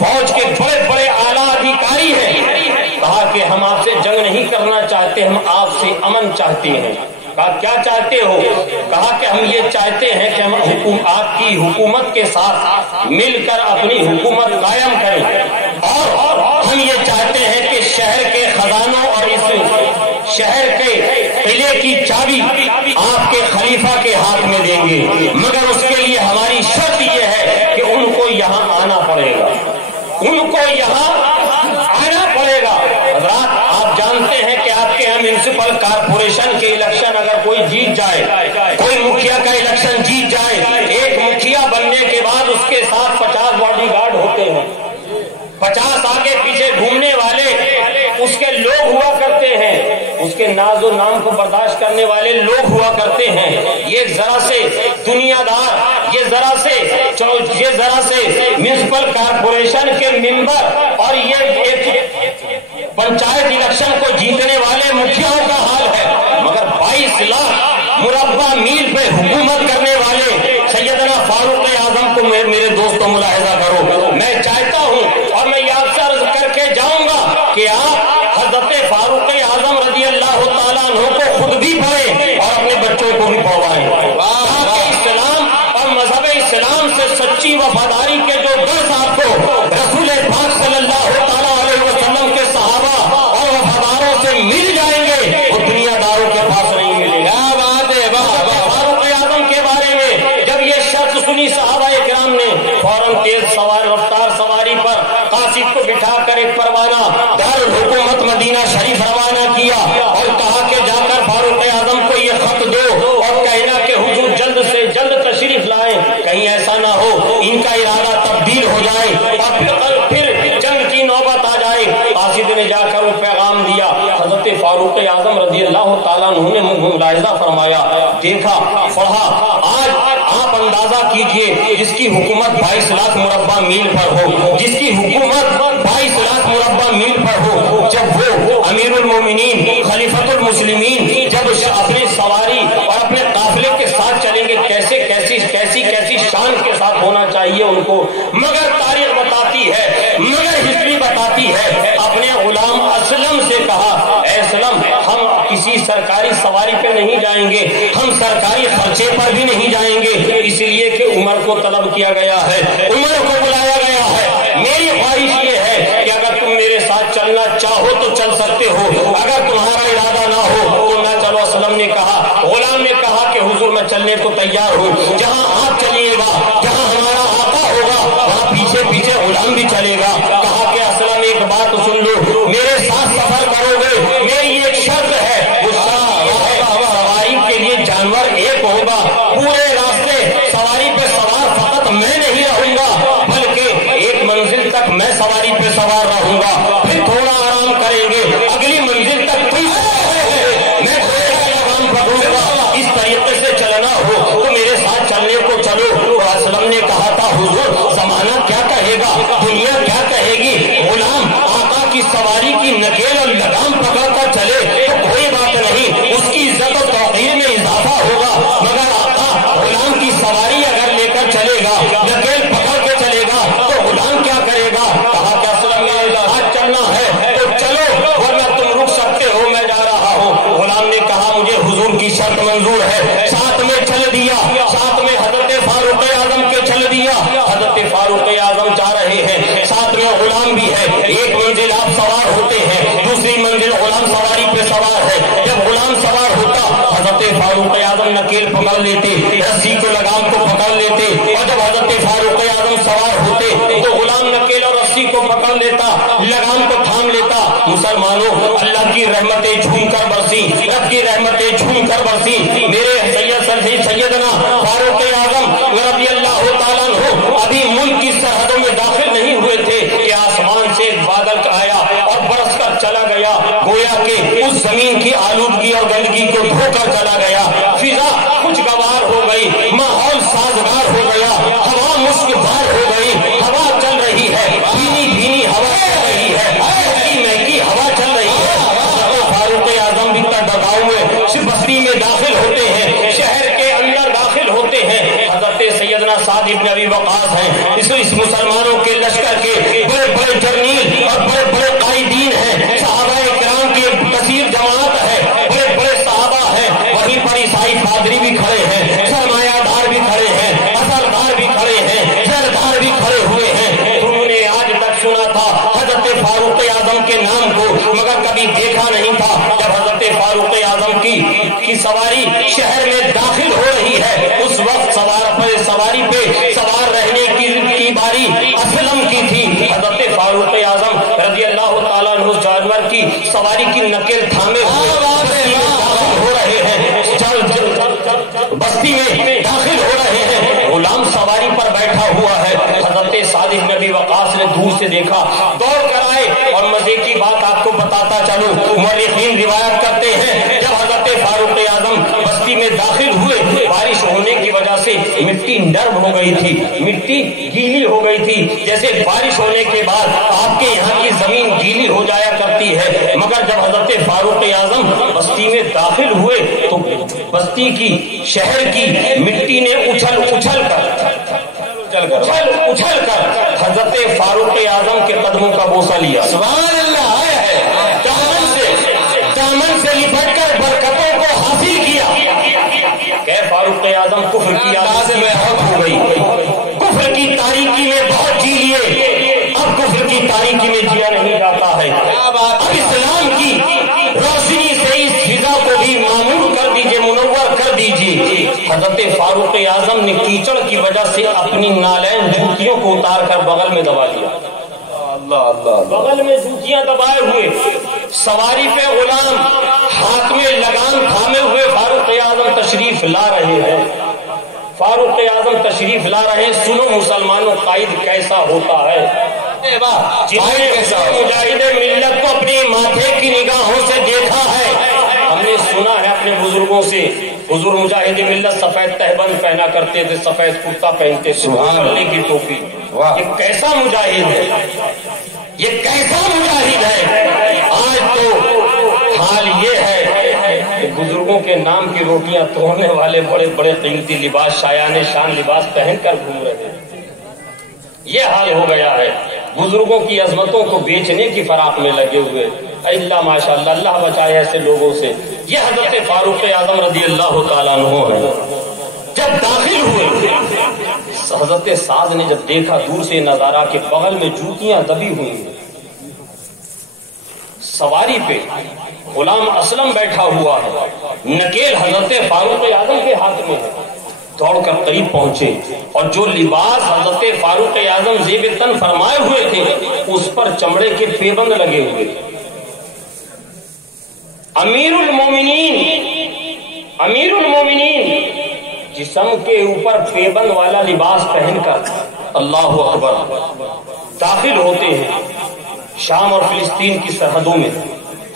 فوج کے بڑے بڑے اعلیٰ ادھیکاری ہیں۔ کہا کہ ہم آپ سے جنگ نہیں کرنا چاہتے، ہم آپ سے امن چاہتے ہیں۔ کہا کیا چاہتے ہو؟ کہا کہ ہم یہ چاہتے ہیں کہ ہم آپ کی حکومت کے ساتھ مل کر اپنی حکومت قائم کریں، اور ہم یہ چاہتے ہیں کہ شہر کے خزانوں اور اس شہر کے قلعے کی چابی آپ کے خلیفہ کے ہاتھ میں دیں گے، مگر اس کے لیے ہماری شرط یہ ہے کہ ان کو یہاں آنا پڑے گا، ان کو یہاں آنا پڑے گا۔ حضرات آپ جانتے ہیں کہ آپ کے یہاں میونسپل کارپوریشن کے الیکشن اگر کوئی جیت جائے، کوئی مکھیا کا الیکشن جیت جائے، ایک مکھیا بننے کے بعد اس کے ساتھ 50 باڈی گارڈ ہوتے ہیں، 50 آگے پیچھے گھومنے والے اس کے لوگ ہوا کرتے ہیں، اس کے ناز و نام کو برداشت کرنے والے لوگ ہوا کرتے ہیں۔ یہ ذرا سے دنیا دار، یہ ذرا سے میونسپل کارپوریشن کے ممبر اور یہ ایک پنچایت الیکشن کو جیتنے والے مکھیاؤں کا حال ہے، مگر 22 لاکھ مربع میل پہ حکومت کرنے والے سیدنا فاروق اعظم کو میرے دوستوں ملاحظہ کرو۔ میں چاہتا ہوں اور میں یہ آپ سے عرض کر کے جاؤں گا کہ آپ حضرت فاروق اعظم رضی اللہ تعالیٰ عنہ کو خود بھی پڑھیں اور اپنے بچوں کو بھی پڑھوائیں، تاکہ اسلام اور مذہب اسلام سے سچی وفاداری کے جو درس آپ کو رسول پاک صلی اللہ تعالیٰ علیہ وسلم کے صحابہ اور وفاداروں سے مل جائیں گے، وہ دنیا داروں کے پاس نہیں ملے گا۔ فاروق اعظم کے بارے میں جب یہ شرط سنی صحابہ اکرام نے فوراً تیز رفتار سواری پر قاصد کو بٹھا کر ایک پروانہ دارالحکومت مدینہ شریف روانہ کیا اور کہا کہ جا کر فاروق اعظم کو یہ خط دو اور کہنا کہ حضور جلد سے جلد تشریف لائیں، کہیں ایسا نہ ہو ان کا ارادہ تبدیل ہو جائے اور پھر جنگ کی نوبت آ جائے۔ قاصد نے جا کر وہ پیغام دیا۔ حضرت فاروق اعظم رضی اللہ تعالیٰ عنہ نے ملاحظہ فرمایا، دیکھا، پڑھا۔ آج آپ اندازہ کیجئے جس کی حکومت 22 لاکھ مربع میل پر ہو، جس کی حکومت 22 لاکھ مربع میل پر ہو، جب وہ امیر المومنین خلیفۃ المسلمین جب اپنے سواری اور اپنے قافلے کے ساتھ چلیں گے، کیسی شان کے ساتھ ہونا چاہیے ان کو۔ مگر تاریخ بتاتی ہے، مگر ہسٹری بتاتی ہے، اپنے غلام اسلم سے کہا، اے اسلم، ہم کسی سرکاری سواری پہ نہیں جائیں گے، ہم سرکاری خرچے پر بھی نہیں جائیں گے، اس لیے کہ عمر کو طلب کیا گیا ہے، عمر کو بلایا گیا ہے۔ میری خواہش یہ ہے کہ اگر تم میرے ساتھ چلنا چاہو تو چل سکتے ہو، اگر تمہارا ارادہ نہ ہو تو نہ چلو۔ اسلم نے کہا، غلام نے کہا کہ حضور میں چلنے کو تیار ہوں، جہاں آپ چلیے گا، جہاں ہمارا آقا ہوگا، وہاں پیچھے پیچھے غلام بھی چلے گا۔ کہا کہ اسلم ایک بات سن لو، میرے ساتھ سفر کرو گے، میری ایک شرط ہے، وہ شرط یہ ہے سواری کے لیے جانور ایک ہوگا، پورے راستے سواری پہ سوار فقط میں نہیں رہوں گا، بلکہ ایک منزل تک میں سواری پہ سوار رہوں گا، پھر تھوڑا آرام کریں گے، اگلی منزل تک میں لگام پکڑوں گا۔ اس طریقے سے چلنا ہو تو میرے ساتھ چلنے کو چلو۔ اور اسلم نے کہا تھا، حضور زمانہ کیا کہے گا، دنیا کیا کہے گی، غلام آقا کی سواری کی نکیل اور لگام پکڑ کر چلے تو کوئی بات نہیں، اس کی عزت و توقیر میں اضافہ ہوگا، مگر آقا غلام کی سواری اگر لے کر چلے گا، نکیل پکڑ کے چلے گا تو غلام کیا کرے گا؟ کہا کہ اسلم میرے ساتھ چلنا ہے تو چلو، ورنہ تم رک سکتے ہو، میں جا رہا ہوں۔ غلام نے کہا مجھے حضور کی شرط منظور ہے، ساتھ میں چل دیا، ساتھ میں حضرت فاروق اعظم کے چل دیا۔ حضرت فاروق اعظم جا رہے ہیں، ساتھ میں غلام بھی ہے، ایک منزل منزل آپ سوار ہوتے ہیں، دوسری منزل غلام سواری پہ سوار ہے. جب غلام سوار ہوتا حضرت فاروق اعظم نکیل پکڑ لیتے، رسی کو لگام کو پکڑ لیتے، اور جب حضرت فاروق اعظم سوار ہوتے تو غلام نکیل اور رسی کو پکڑ لیتا، لگام کو تھام لیتا. مسلمانوں، اللہ کی رحمتیں جھوم کر برسی، رب کی رحمتیں جھوم کر برسی. میرے سیدنا فاروق اعظم رضی اللہ تعالیٰ عنہ ابھی ملک کی سرحدوں میں داخل نہیں ہوئے تھے کہ آسمان سے بادل آیا اور برس کر چلا گیا، گویا کہ اس زمین کی آلودگی اور گندگی کو دھو کر چلا گیا. فضا خوشگوار ہو گئی، ماحول سازگار ہو گیا، ہوا مشکبار ہو گئی، ہوا چل رہی ہے، بھینی بھینی ہوا چل رہی ہے، مہکی مہکی ہوا چل رہی ہے. فاروق اعظم بھی تڑپاؤ میں بستی میں داخل ہوتے ہیں، شہر کے اندر داخل ہوتے ہیں. حضرت سیدنا سعد بن ابی وقاص ہیں، اس مسلمانوں کے لشکر کے بڑے بڑے جرنیل اور بڑے بڑے قائدین ہیں، صحابہ کرام کی ایک کثیر جماعت ہے، بڑے بڑے صحابہ ہیں. وہیں پر عیسائی پادری بھی کھڑے ہیں، سرمایہ دار بھی کھڑے ہیں، اثردار بھی کھڑے ہیں، زردار بھی کھڑے ہوئے ہیں. انہوں نے آج تک سنا تھا حضرت فاروق اعظم کے نام کو، مگر کبھی دیکھا نہیں تھا. جب حضرت فاروق اعظم کی سواری شہر میں داخل ہو رہی ہے، اس وقت سواری پہ سوار رہنے کی باری اسلم کی تھی. حضرت فاروق اعظم رضی اللہ تعالیٰ عنہ جانور کی سواری کی نکل تھامے ہوئے داخل ہو رہے ہیں، بستی میں داخل ہو رہے ہیں. غلام سواری پر بیٹھا ہوا ہے. حضرت سعد بن ابی وقاص نے دور سے دیکھا، دوڑ کر آئے. اور مزے کی بات آپ کو بتاتا چلوں، مورخین روایت کرتے ہیں جب حضرت فاروق اعظم بستی میں داخل ہوئے، بارش ہونے کی وجہ سے مٹی نرم ہو گئی تھی، مٹی گیلی ہو گئی تھی. جیسے بارش ہونے کے بعد آپ کے یہاں کی زمین گیلی ہو جایا کرتی ہے. مگر جب حضرت فاروق اعظم بستی میں داخل ہوئے تو بستی کی، شہر کی مٹی نے اچھل کر حضرت فاروق اعظم کے قدموں کا بوسہ لیا. سبحان اللہ. دامن سے لپٹ کر برکتوں کو حاصل کیا. کہ فاروق اعظم کفر کی عادت میں حق ہو گئی، کفر کی تاریکی میں بہت جی لیے، اب کفر کی تاریکی میں جیا نہیں جاتا ہے. اب اسلام کی روشنی سے اس فضا کو بھی معمور کر دیجئے، منور کر دیجئے. حضرت فاروق اعظم نے کیچڑ کی وجہ سے اپنی نالین جوتیوں کو اتار کر بغل میں دبا لیا. بغل میں جوتیاں دبائے ہوئے، سواری پہ غلام، ہاتھ میں لگام تھامے ہوئے فاروق اعظم تشریف لا رہے ہیں. فاروق اعظم تشریف لا رہے ہیں. سنو مسلمانوں، قائد کیسا ہوتا ہے، مجاہد ملت کو اپنی ماتھے کی نگاہوں سے دیکھا ہے. ہم نے سنا ہے اپنے بزرگوں سے، حضور مجاہد ملت سفید تہبند پہنا کرتے تھے، سفید کرتا پہنتے تھے، پلے کی ٹوپی. یہ کیسا مجاہد ہے، یہ کیسا مجاہد ہے. آج تو حال یہ ہے کہ بزرگوں کے نام کی روٹیاں توڑنے والے بڑے بڑے قیمتی لباس، شایان شان لباس پہن کر گھوم رہے ہیں. یہ حال ہو گیا ہے. بزرگوں کی عظمتوں کو بیچنے کی فراق میں لگے ہوئے. اللہ ماشاء اللہ، اللہ بچائے ایسے لوگوں سے. یہ حضرت فاروق اعظم رضی اللہ تعالیٰ عنہ ہے. جب داخل ہوئے، حضرت سعد نے جب دیکھا دور سے نظارہ کہ بغل میں جوتیاں دبی ہوئی ہیں، سواری پہ غلام اسلم بیٹھا ہوا ہے، نکیل حضرت فاروق اعظم کے ہاتھ میں ہے. دوڑ کر قریب پہنچے اور جو لباس حضرت فاروق اعظم زیب تن فرمائے ہوئے تھے اس پر چمڑے کے پیبند لگے ہوئے. امیر المومنین جسم کے اوپر پیبند والا لباس پہن کر اللہ اکبر داخل ہوتے ہیں شام اور فلسطین کی سرحدوں میں.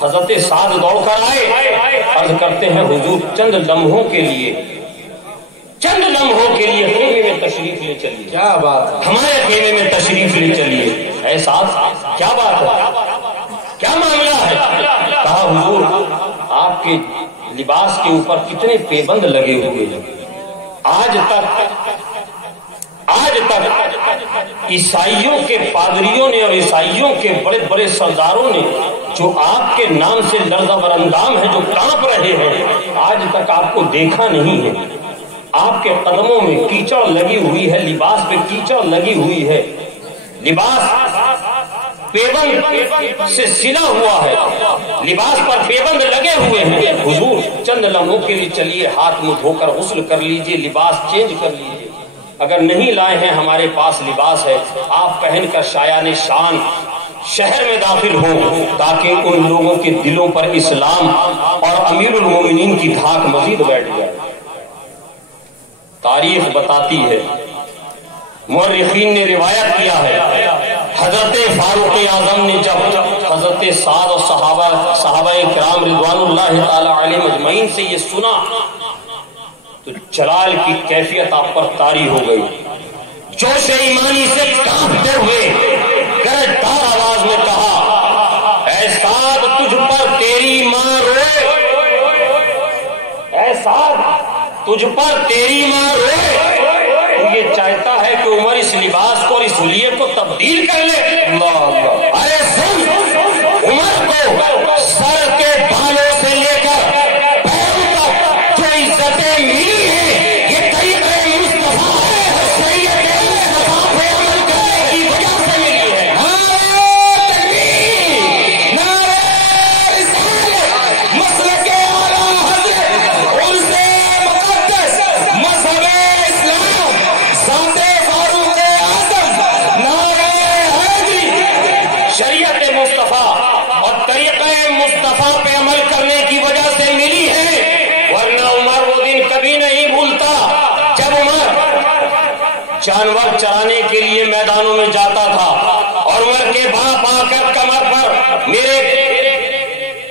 حضرت سعد دوڑ کر آئے، عرض کرتے ہیں حضور چند لمحوں کے لیے خیمے میں تشریف لے چلیے. کیا بات ہے، ہمارے خیمے میں تشریف لے چلیے. اے سعد کیا بات ہے، کیا معاملہ ہے؟ کہا حضور آپ کے لباس کے اوپر کتنے پیبند لگے ہوئے ہیں. آج تک عیسائیوں کے پادریوں نے اور عیسائیوں کے بڑے بڑے سرداروں نے جو آپ کے نام سے لرزہ براندام ہیں، جو کانپ رہے ہیں، آج تک آپ کو دیکھا نہیں ہے. آپ کے قدموں میں کیچڑ لگی ہوئی ہے، لباس پہ کیچڑ لگی ہوئی ہے. لباس پیبند سے سلا ہوا ہے، لباس پر پیبند لگے ہوئے ہیں، حضور چند لمحوں کے لیے چلیے ہاتھ منہ دھو کر غسل کر لیجئے، لباس چینج کر لیجئے، اگر نہیں لائے ہیں ہمارے پاس لباس ہے، آپ پہن کر شایان شان شہر میں داخل ہوں تاکہ ان لوگوں کے دلوں پر اسلام اور امیر المومنین کی دھاک مزید بیٹھ جائے۔ تاریخ بتاتی ہے، مورخین نے روایت کیا ہے، حضرت فاروق اعظم نے جب حضرت سعد اور صحابہ کرام رضوان اللہ تعالی علیہم اجمعین سے یہ سنا تو جلال کی کیفیت آپ پر طاری ہو گئی، جوش ایمانی سے کانپتے ہوئے گرجدار آواز میں کہا، اے سعد تجھ پر تیری ماں روئے، اے سعد تجھ پر تیری ماں روئے۔ تو یہ چاہتا ہے کہ عمر اس لباس کو اور اس حلیے کو تبدیل کر لے۔ اللہ اللہ، ارے سن، عمر کو سر کے بالوں سے لے کر پیروں تک جو عزتیں ملی ہیں یہ طریقہ مصطفیٰ ہے، شریعت مصطفیٰ پہ عمل کرنے کی وجہ سے ملی ہے۔ نعرہ تکبیر، نعرہ رسالت، مسلک اعلیٰ حضرت، عرص مقدس، مذہب اسلام، ذات فاروق اعظم، نعرہ حیدری، شریعت مصطفیٰ اور طریقہ مصطفیٰ پہ عمل کرنے کی وجہ سے ملی ہے، ورنہ عمر وہ دن کبھی نہیں بھولتا جب عمر جانور چرانے کے لیے میدانوں میں جاتا تھا اور عمر کے باپ آ کر کمر پر میرے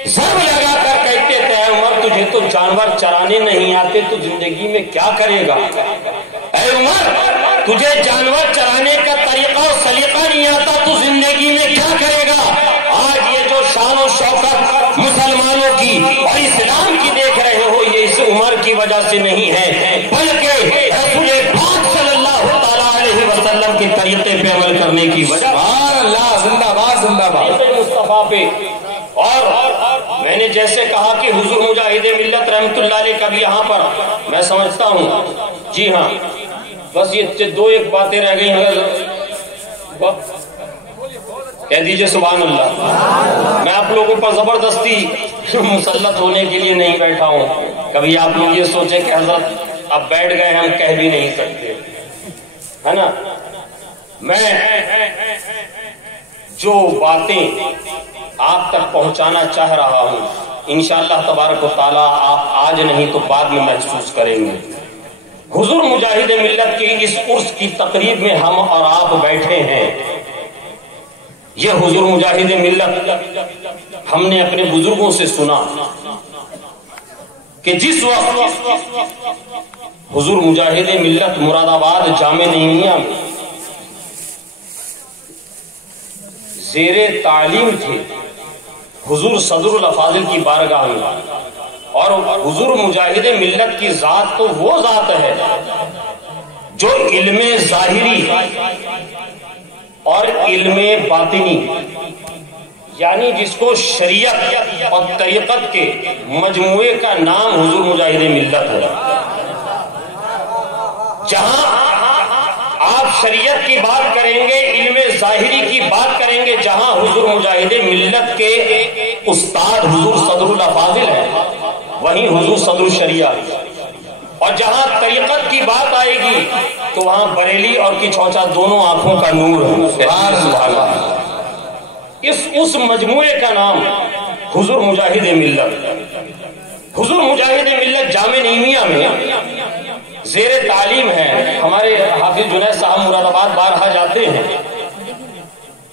ضرب لگا کر کہتے تھے، اے عمر تجھے تو جانور چرانے نہیں آتے تو زندگی میں کیا کرے گا؟ اے عمر تجھے جانور چرانے کا طریقہ اور سلیقہ نہیں آتا تو زندگی میں کیا کرے گا؟ آج یہ جو شان و شوکت مسلمانوں کی اور اسلام کی دیکھ رہے ہو یہ اس عمر کی وجہ سے نہیں ہے، بلکہ رسول پاک صلی اللہ تعالیٰ علیہ وسلم کے طریقے پہ عمل کرنے کی وجہ۔ سبحان اللہ، زندہ باد زندہ باد مصطفیٰ پہ۔ اور میں نے جیسے کہا کہ حضور مجاہد ملت رحمت اللہ علیہ کا بھی یہاں پر میں سمجھتا ہوں، جی ہاں بس یہ دو ایک باتیں رہ گئی ہیں، کہہ دیجئے سبحان اللہ۔ میں آپ لوگوں پر زبردستی مسلط ہونے کے لیے نہیں بیٹھا ہوں، کبھی آپ لوگ یہ سوچیں کہ حضرت اب بیٹھ گئے ہم کہہ بھی نہیں سکتے، ہے نا۔ میں جو باتیں آپ تک پہنچانا چاہ رہا ہوں انشاءاللہ تبارک و تعالیٰ آپ آج نہیں تو بعد میں محسوس کریں گے۔ حضور مجاہد ملت کی اس عرس کی تقریب میں ہم اور آپ بیٹھے ہیں، یہ حضور مجاہد ملت ہم نے اپنے بزرگوں سے سنا کہ جس وقت حضور مجاہد ملت مراد آباد جامع نعیمیہ میں زیر تعلیم تھے، حضور صدر الافاضل کی بارگاہ میں، اور حضور مجاہد ملت کی ذات تو وہ ذات ہے جو علم ظاہری اور علم باطنی یعنی جس کو شریعت اور طریقت کے مجموعے کا نام حضور مجاہد ملت ہے۔ جہاں آپ شریعت کی بات کریں گے، علم ظاہری کی بات کریں گے، جہاں حضور مجاہد ملت کے استاد حضور صدر الافاضل ہیں وہیں حضور صدر الشریعہ، اور جہاں طریقت کی بات آئے گی تو وہاں بریلی اور کچھوچا دونوں آنکھوں کا نور ہے۔ اس مجموعے کا نام حضور مجاہد ملت۔ حضور مجاہد ملت جامع نعیمیہ میں زیر تعلیم ہے۔ ہمارے حافظ جنید صاحب مراد آباد بارہا جاتے ہیں،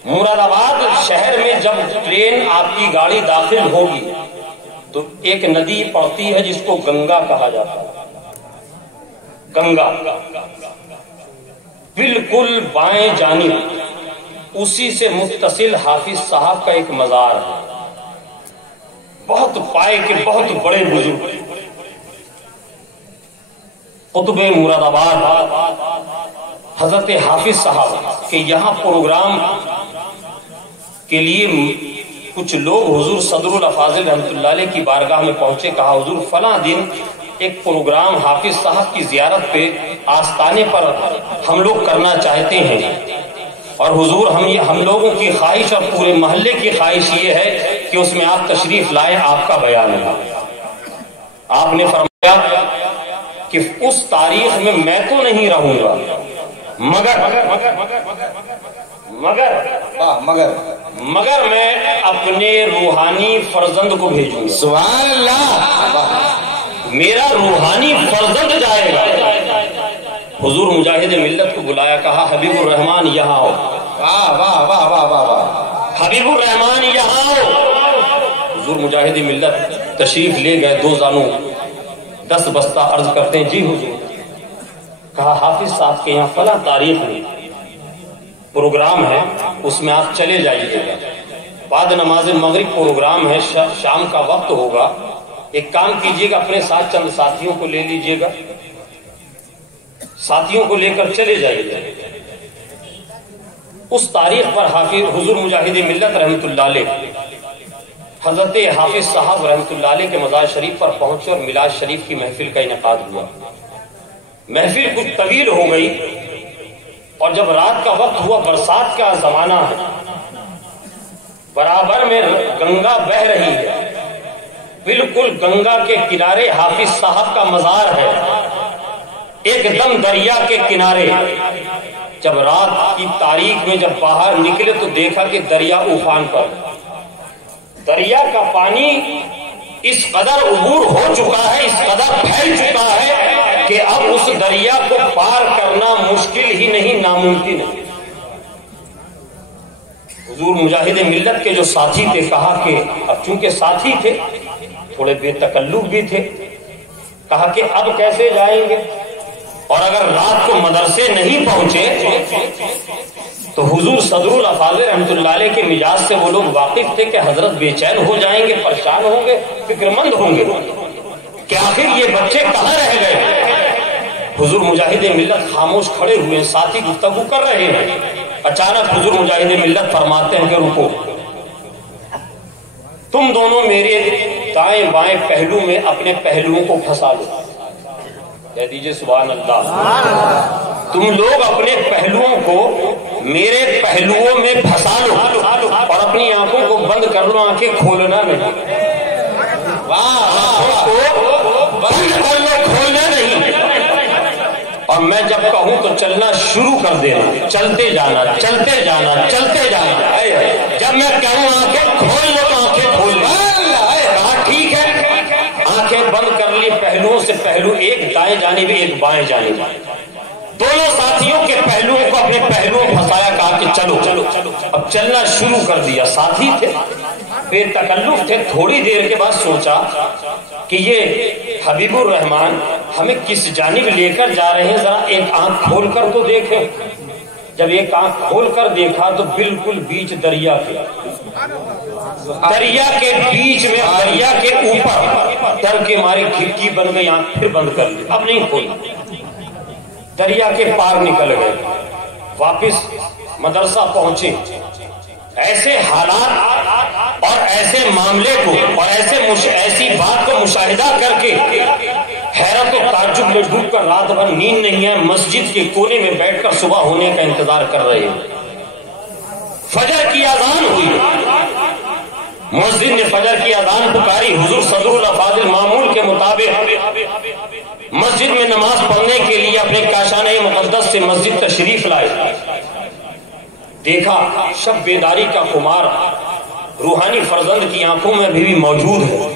مراد آباد شہر میں جب ٹرین آپ کی گاڑی داخل ہوگی تو ایک ندی پڑتی ہے جس کو گنگا کہا جاتا ہے۔ گنگا بالکل بائیں جانب اسی سے متصل حافظ صاحب کا ایک مزار ہے، بہت پائے کے بہت بڑے بزرگ قطب مراد آباد حضرت حافظ صاحب کہ یہاں پروگرام کے لیے کچھ لوگ حضور صدر الافاضل رحمت اللہ علیہ کی بارگاہ میں پہنچے، کہا حضور فلاں دن ایک پروگرام حافظ صاحب کی زیارت پہ آستانے پر ہم لوگ کرنا چاہتے ہیں، اور حضور ہم لوگوں کی خواہش اور پورے محلے کی خواہش یہ ہے کہ اس میں آپ تشریف لائیں، آپ کا بیان ہے۔ آپ نے فرمایا کہ اس تاریخ میں تو نہیں رہوں گا مگر میں اپنے روحانی فرزند کو بھیجوں گا۔ سبحان اللہ، میرا روحانی فرزند جائے گا۔ حضور مجاہد ملت کو بلایا، کہا حبیب الرحمان یہاں آؤ۔ واہ واہ واہ واہ واہ واہ، حبیب الرحمان یہاں آؤ۔ حضور مجاہد ملت تشریف لے گئے، 2 زانوں 10 بستہ عرض کرتے ہیں، جی حضور۔ کہا حافظ صاحب کے یہاں فلاں تاریخ میں پروگرام ہے، اس میں آپ چلے جائیے گا، بعد نماز مغرب پروگرام ہے، شام کا وقت ہوگا، ایک کام کیجیے گا، اپنے ساتھ چند ساتھیوں کو لے لیجیے گا، ساتھیوں کو لے کر چلے جائیے گا۔ اس تاریخ پر حافظ حضور مجاہد ملت رحمت اللہ علیہ حضرت حافظ صاحب رحمت اللہ علیہ کے مزار شریف پر پہنچے اور میلاد شریف کی محفل کا انعقاد ہوا۔ محفل کچھ طویل ہو گئی اور جب رات کا وقت ہوا، برسات کا زمانہ ہے، برابر میں گنگا بہ رہی ہے، بالکل گنگا کے کنارے حافظ صاحب کا مزار ہے، ایک دم دریا کے کنارے۔ جب رات کی تاریخ میں جب باہر نکلے تو دیکھا کہ دریا افان پر، دریا کا پانی اس قدر عبور ہو چکا ہے، اس قدر پھیل چکا ہے کہ اب اس دریا کو پار کرنا مشکل ہی نہیں، ناممکن ہے۔ حضور مجاہد ملت کے جو ساتھی تھے، کہا کہ اب چونکہ ساتھی تھے، تھوڑے بے تکلف بھی تھے، کہا کہ اب کیسے جائیں گے، اور اگر رات کو مدرسے نہیں پہنچے تو حضور صدر الافاضل رحمت اللہ علیہ کے مزاج سے وہ لوگ واقف تھے کہ حضرت بے چین ہو جائیں گے، پریشان ہوں گے، فکر مند ہوں گے کہ آخر یہ بچے کہاں رہ گئے۔ حضور مجاہد ملت خاموش کھڑے ہوئے، ساتھی گفتگو کر رہے ہیں، اچانک حضور مجاہد ملت فرماتے ہیں کہ رکو، تم دونوں میرے دائیں بائیں پہلو میں اپنے پہلوؤں کو پھنسا لو۔ کہہ دیجئے سبحان اللہ۔ تم لوگ اپنے پہلوؤں کو میرے پہلوؤں میں پھنسا لو اور اپنی آنکھوں کو بند کر لو، آنکھیں کھولنا نہیں۔ بند کر لو، کھولنا نہیں، اور میں جب کہوں تو چلنا شروع کر دینا، چلتے جانا چلتے جانا چلتے جانا۔ جب میں کہوں آنکھیں کھول لو تو آنکھیں کھول لو۔ کہا ٹھیک ہے، آنکھیں بند کر لی، پہلوؤں سے پہلو ایک دائیں جانب ایک بائیں جانب، دونوں ساتھیوں کے پہلوؤں کو اپنے پہلوؤں پھنسایا، کہا کہ چلو چلو چلو، اب چلنا شروع کر دیا۔ ساتھی تھے، بے تکلف تھے، تھوڑی دیر کے بعد سوچا کہ یہ حبیب الرحمان ہمیں کس جانب لے کر جا رہے ہیں، ذرا ایک آنکھ کھول کر تو دیکھیں۔ جب ایک آنکھ کھول کر دیکھا تو بالکل بیچ دریا کے بیچ میں، دریا کے اوپر، ڈر کے مارے کھڑکی بن گئی، آنکھ پھر بند کر لی، اب نہیں کھولی، دریا کے پار نکل گئے، واپس مدرسہ پہنچے۔ ایسے حالات اور ایسے معاملے کو اور ایسی بات کو مشاہدہ کر کے حیرت و تعجب میں ڈوب کر رات بھر نیند نہیں ہے، مسجد کے کونے میں بیٹھ کر صبح ہونے کا انتظار کر رہے ہیں۔ فجر کی اذان ہوئی، مسجد نے فجر کی اذان پکاری، حضور صدر الافاضل معمول کے مطابق مسجد میں نماز پڑھنے کے لیے اپنے کاشانہ مقدس سے مسجد تشریف لائے۔ دیکھا شب بیداری کا خمار روحانی فرزند کی آنکھوں میں ابھی بھی موجود ہے،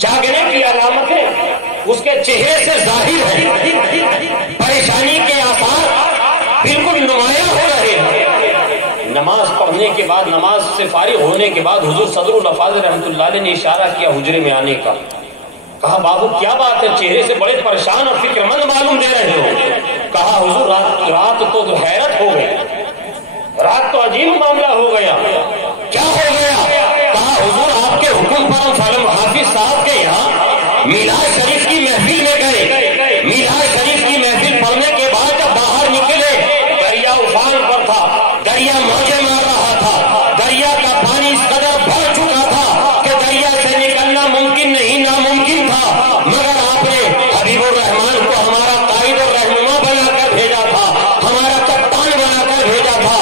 جاگنے کی علامتیں اس کے چہرے سے ظاہر ہیں، پریشانی کے آثار بالکل نمایاں ہو رہے ہیں۔ نماز پڑھنے کے بعد، نماز سے فارغ ہونے کے بعد حضور صدر الافاضل رحمت اللہ علیہ نے اشارہ کیا حجرے میں آنے کا۔ کہا بابو کیا بات ہے، چہرے سے بڑے پریشان اور فکر مند معلوم دے رہے ہو۔ کہا حضور رات تو حیرت ہو گئی، رات تو عجیب معاملہ ہو گیا۔ کیا ہو گیا؟ کہا حضور آپ کے حکم پر ہم فلم حافظ صاحب کے یہاں میلاد شریف کی محفل میں گئے، میلاد شریف کی محفل پڑھنے کے بعد جب باہر نکلے، دریا افان پر تھا، دریا موجیں مار رہا تھا، دریا کا پانی اس قدر بڑھ چکا تھا کہ دریا سے نکلنا ممکن نہیں، ناممکن تھا، مگر آپ نے حبیب الرحمان کو ہمارا قائد اور رہنما بنا کر بھیجا تھا، ہمارا کپتان بنا کر بھیجا تھا۔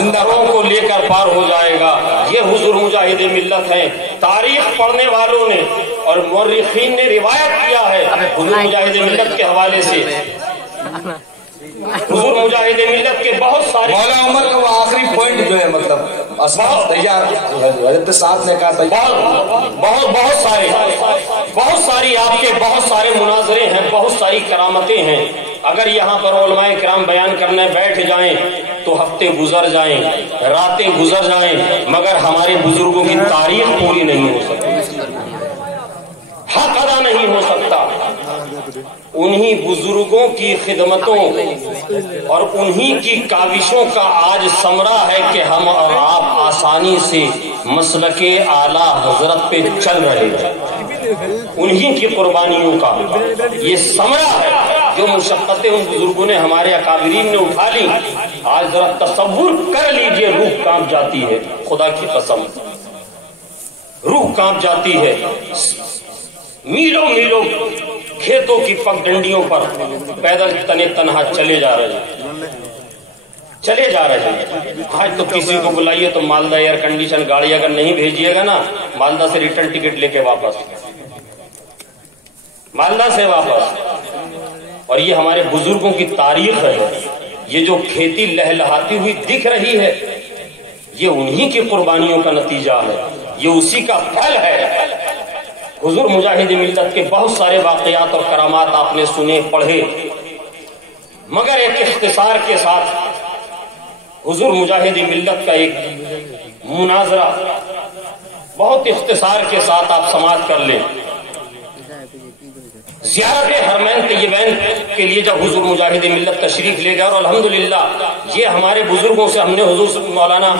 زندگوں کو لے کر پار ہو جائے گا. یہ حضور مجاہد ملت ہیں. تاریخ پڑھنے والوں نے اور مورخین نے روایت کیا ہے حضور مجاہد ملت کے حوالے سے. حضور مجاہد ملت کے بہت سارے مولا عمر کا وہ آخری پوائنٹ جو ہے مطلب اسباب تیار حضرت صاحب نے کہا بہت ساری آپ کے بہت سارے مناظرے ہیں, بہت ساری کرامتیں ہیں. اگر یہاں پر علماء کرام بیان کرنے بیٹھ جائیں تو ہفتے گزر جائیں, راتیں گزر جائیں, مگر ہمارے بزرگوں کی تاریخ پوری نہیں ہو سکتی, حق ادا نہیں ہو سکتا. انہی بزرگوں کی خدمتوں اور انہی کی کاوشوں کا آج ثمرہ ہے کہ ہم اور آپ آسانی سے مسلک اعلی حضرت پہ چل رہے ہیں. انہی کی قربانیوں کا یہ ثمرہ ہے جو مشقتیں ان بزرگوں نے ہمارے اکابرین نے اٹھا لی. آج ذرا تصور کر لیجئے, روح کانپ جاتی ہے, خدا کی قسم روح کانپ جاتی ہے. میلوں میلوں کھیتوں کی پگ ڈنڈیوں پر پیدل تنے تنہا چلے جا رہے ہیں. آج تو کسی کو بلائیے تو مالدہ ایئر کنڈیشن گاڑی اگر نہیں بھیجیے گا نا, مالدہ سے ریٹرن ٹکٹ لے کے واپس, مالدہ سے واپس. اور یہ ہمارے بزرگوں کی تاریخ ہے. یہ جو کھیتی لہلہاتی ہوئی دکھ رہی ہے یہ انہی کی قربانیوں کا نتیجہ ہے, یہ اسی کا پھل ہے. حضور مجاہد ملت کے بہت سارے واقعات اور کرامات آپ نے سنے پڑھے, مگر ایک اختصار کے ساتھ حضور مجاہد ملت کا ایک مناظرہ بہت اختصار کے ساتھ آپ سماعت کر لیں. زیارت حرمین طیبین کے لیے جب حضور مجاہد ملت تشریف لے گئے, اور الحمدللہ یہ ہمارے بزرگوں سے ہم نے حضور مولانا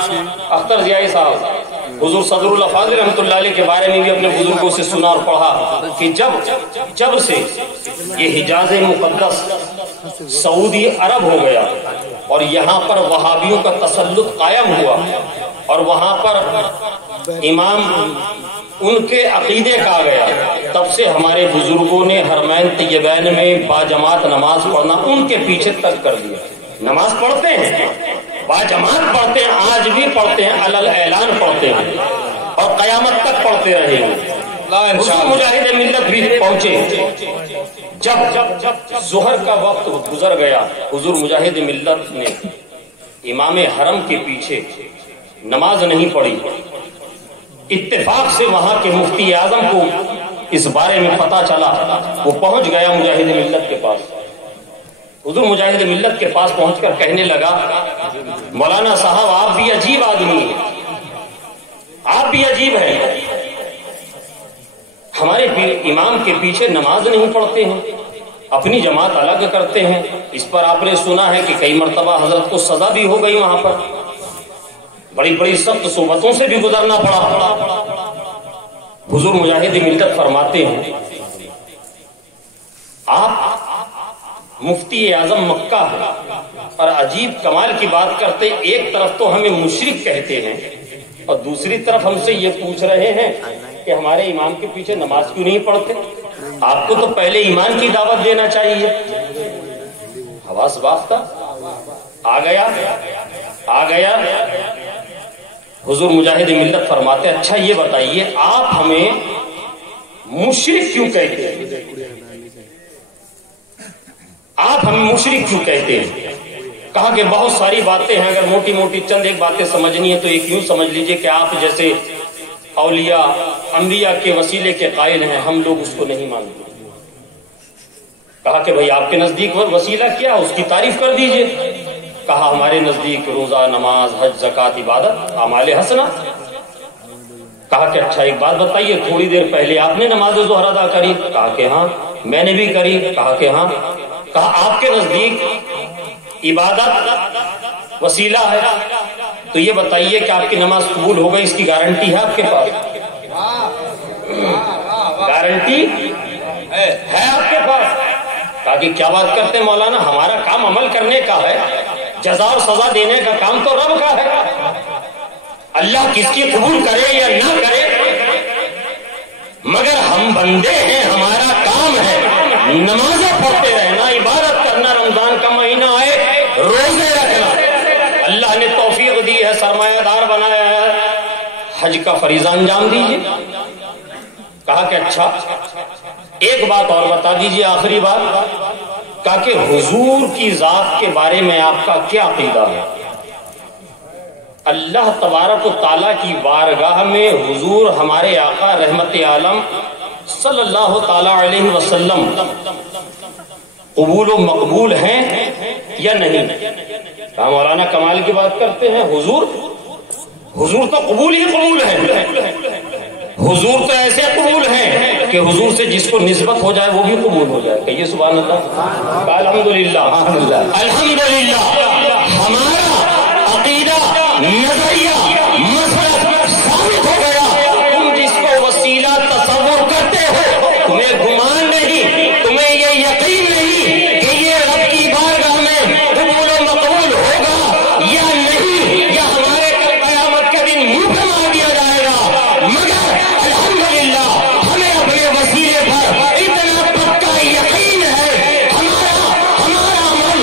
اختر ضیائی صاحب, حضور صدر اللہ فاضل رحمۃ اللہ علیہ کے بارے میں بھی اپنے بزرگوں سے سنا اور پڑھا کہ جب سے یہ حجاز مقدس سعودی عرب ہو گیا اور یہاں پر وہابیوں کا تسلط قائم ہوا اور وہاں پر امام ان کے عقیدے کا آ گیا, تب سے ہمارے بزرگوں نے حرمین طیبین میں باجماعت نماز پڑھنا ان کے پیچھے تک کر دیا. نماز پڑھتے ہیں, باجماعت پڑھتے ہیں, آج بھی پڑھتے ہیں, علل اعلان پڑھتے ہیں اور قیامت تک پڑھتے رہیں گے. حضور مجاہد ملت بھی پہنچے. جب ظہر کا وقت گزر گیا, حضور مجاہد ملت نے امام حرم کے پیچھے نماز نہیں پڑھی. اتفاق سے وہاں کے مفتی اعظم کو اس بارے میں پتا چلا, وہ پہنچ گیا مجاہد ملت کے پاس. حضور مجاہد ملت کے پاس پہنچ کر کہنے لگا, مولانا صاحب آپ بھی عجیب آدمی ہیں, آپ بھی عجیب ہیں, ہمارے امام کے پیچھے نماز نہیں پڑھتے ہیں, اپنی جماعت الگ کرتے ہیں. اس پر آپ نے سنا ہے کہ کئی مرتبہ حضرت کو سزا بھی ہو گئی, وہاں پر بڑی بڑی سخت صحبتوں سے بھی گزرنا پڑا. حضور مجاہد ملت فرماتے ہیں, آپ مفتی اعظم مکہ ہے اور عجیب کمال کی بات کرتے, ایک طرف تو ہمیں مشرک کہتے ہیں اور دوسری طرف ہم سے یہ پوچھ رہے ہیں کہ ہمارے امام کے پیچھے نماز کیوں نہیں پڑھتے. آپ کو تو پہلے ایمان کی دعوت دینا چاہیے. حواس باختہ آ گیا. حضور مجاہد ملت فرماتے, اچھا یہ بتائیے آپ ہمیں مشرک کیوں کہتے ہیں, آپ ہمیں مشرک کیوں کہتے ہیں. کہا کہ بہت ساری باتیں ہیں, اگر موٹی موٹی چند ایک باتیں سمجھنی ہے تو ایک یوں سمجھ لیجئے کہ آپ جیسے اولیاء انبیاء کے وسیلے کے قائل ہیں, ہم لوگ اس کو نہیں مانتے. کہا کہ بھئی آپ کے نزدیک وسیلہ کیا, اس کی تعریف کر دیجئے. کہا ہمارے نزدیک روزہ, نماز, حج, زکات, عبادت, اعمال حسنہ. کہا کہ اچھا ایک بات بتائیے, تھوڑی دیر پہلے آپ نے نماز ظہر ادا کری. کہا کہ ہاں میں نے بھی کری. کہا کہ ہاں. کہا آپ کے نزدیک عبادت وسیلہ ہے, تو یہ بتائیے کہ آپ کی نماز قبول ہو گئی, اس کی گارنٹی ہے آپ کے پاس؟ گارنٹی ہے آپ کے پاس؟ کہا کہ کیا بات کرتے ہیں مولانا, ہمارا کام عمل کرنے کا ہے, جزا اور سزا دینے کا کام تو رب کا ہے. اللہ کس کی قبول کرے یا نہ کرے, مگر ہم بندے ہیں, ہمارا کام ہے نمازیں پڑھتے رہنا, عبادت کرنا, رمضان کا مہینہ آئے روزے رکھنا. اللہ نے توفیق دی دی ہے, سرمایہ دار بنایا ہے, حج کا فریضہ انجام دیجیے. کہا کہ اچھا ایک بات اور بتا دیجیے, آخری بات. کہا کہ حضور کی ذات کے بارے میں آپ کا کیا عقیدہ ہے؟ اللہ تبارک و تعالیٰ کی بارگاہ میں حضور ہمارے آقا رحمت عالم صلی اللہ تعالی علیہ وسلم قبول و مقبول ہیں یا نہیں؟ کہا مولانا کمال کی بات کرتے ہیں, حضور تو قبول ہی قبول ہے. حضور تو ایسے قبول ہیں کہ حضور سے جس کو نسبت ہو جائے وہ بھی قبول ہو جائے. کہیے سبحان اللہ. الحمدللہ الحمدللہ. ہمارا عقیدہ, نظریہ, مسلک ثابت ہو گیا. تم جس کو وسیلہ تصور کرتے ہو, تمہیں گمان نہیں, تمہیں یہ یقین نہیں کہ یہ رب کی بارگاہ میں قبول و مقبول ہوگا یا نہیں, یا ہمارے قیامت کے دن منہ پہ مار دیا جائے گا. مگر الحمدللہ ہمیں اپنے وسیلے پر اتنا پکا یقین ہے, ہمارا عمل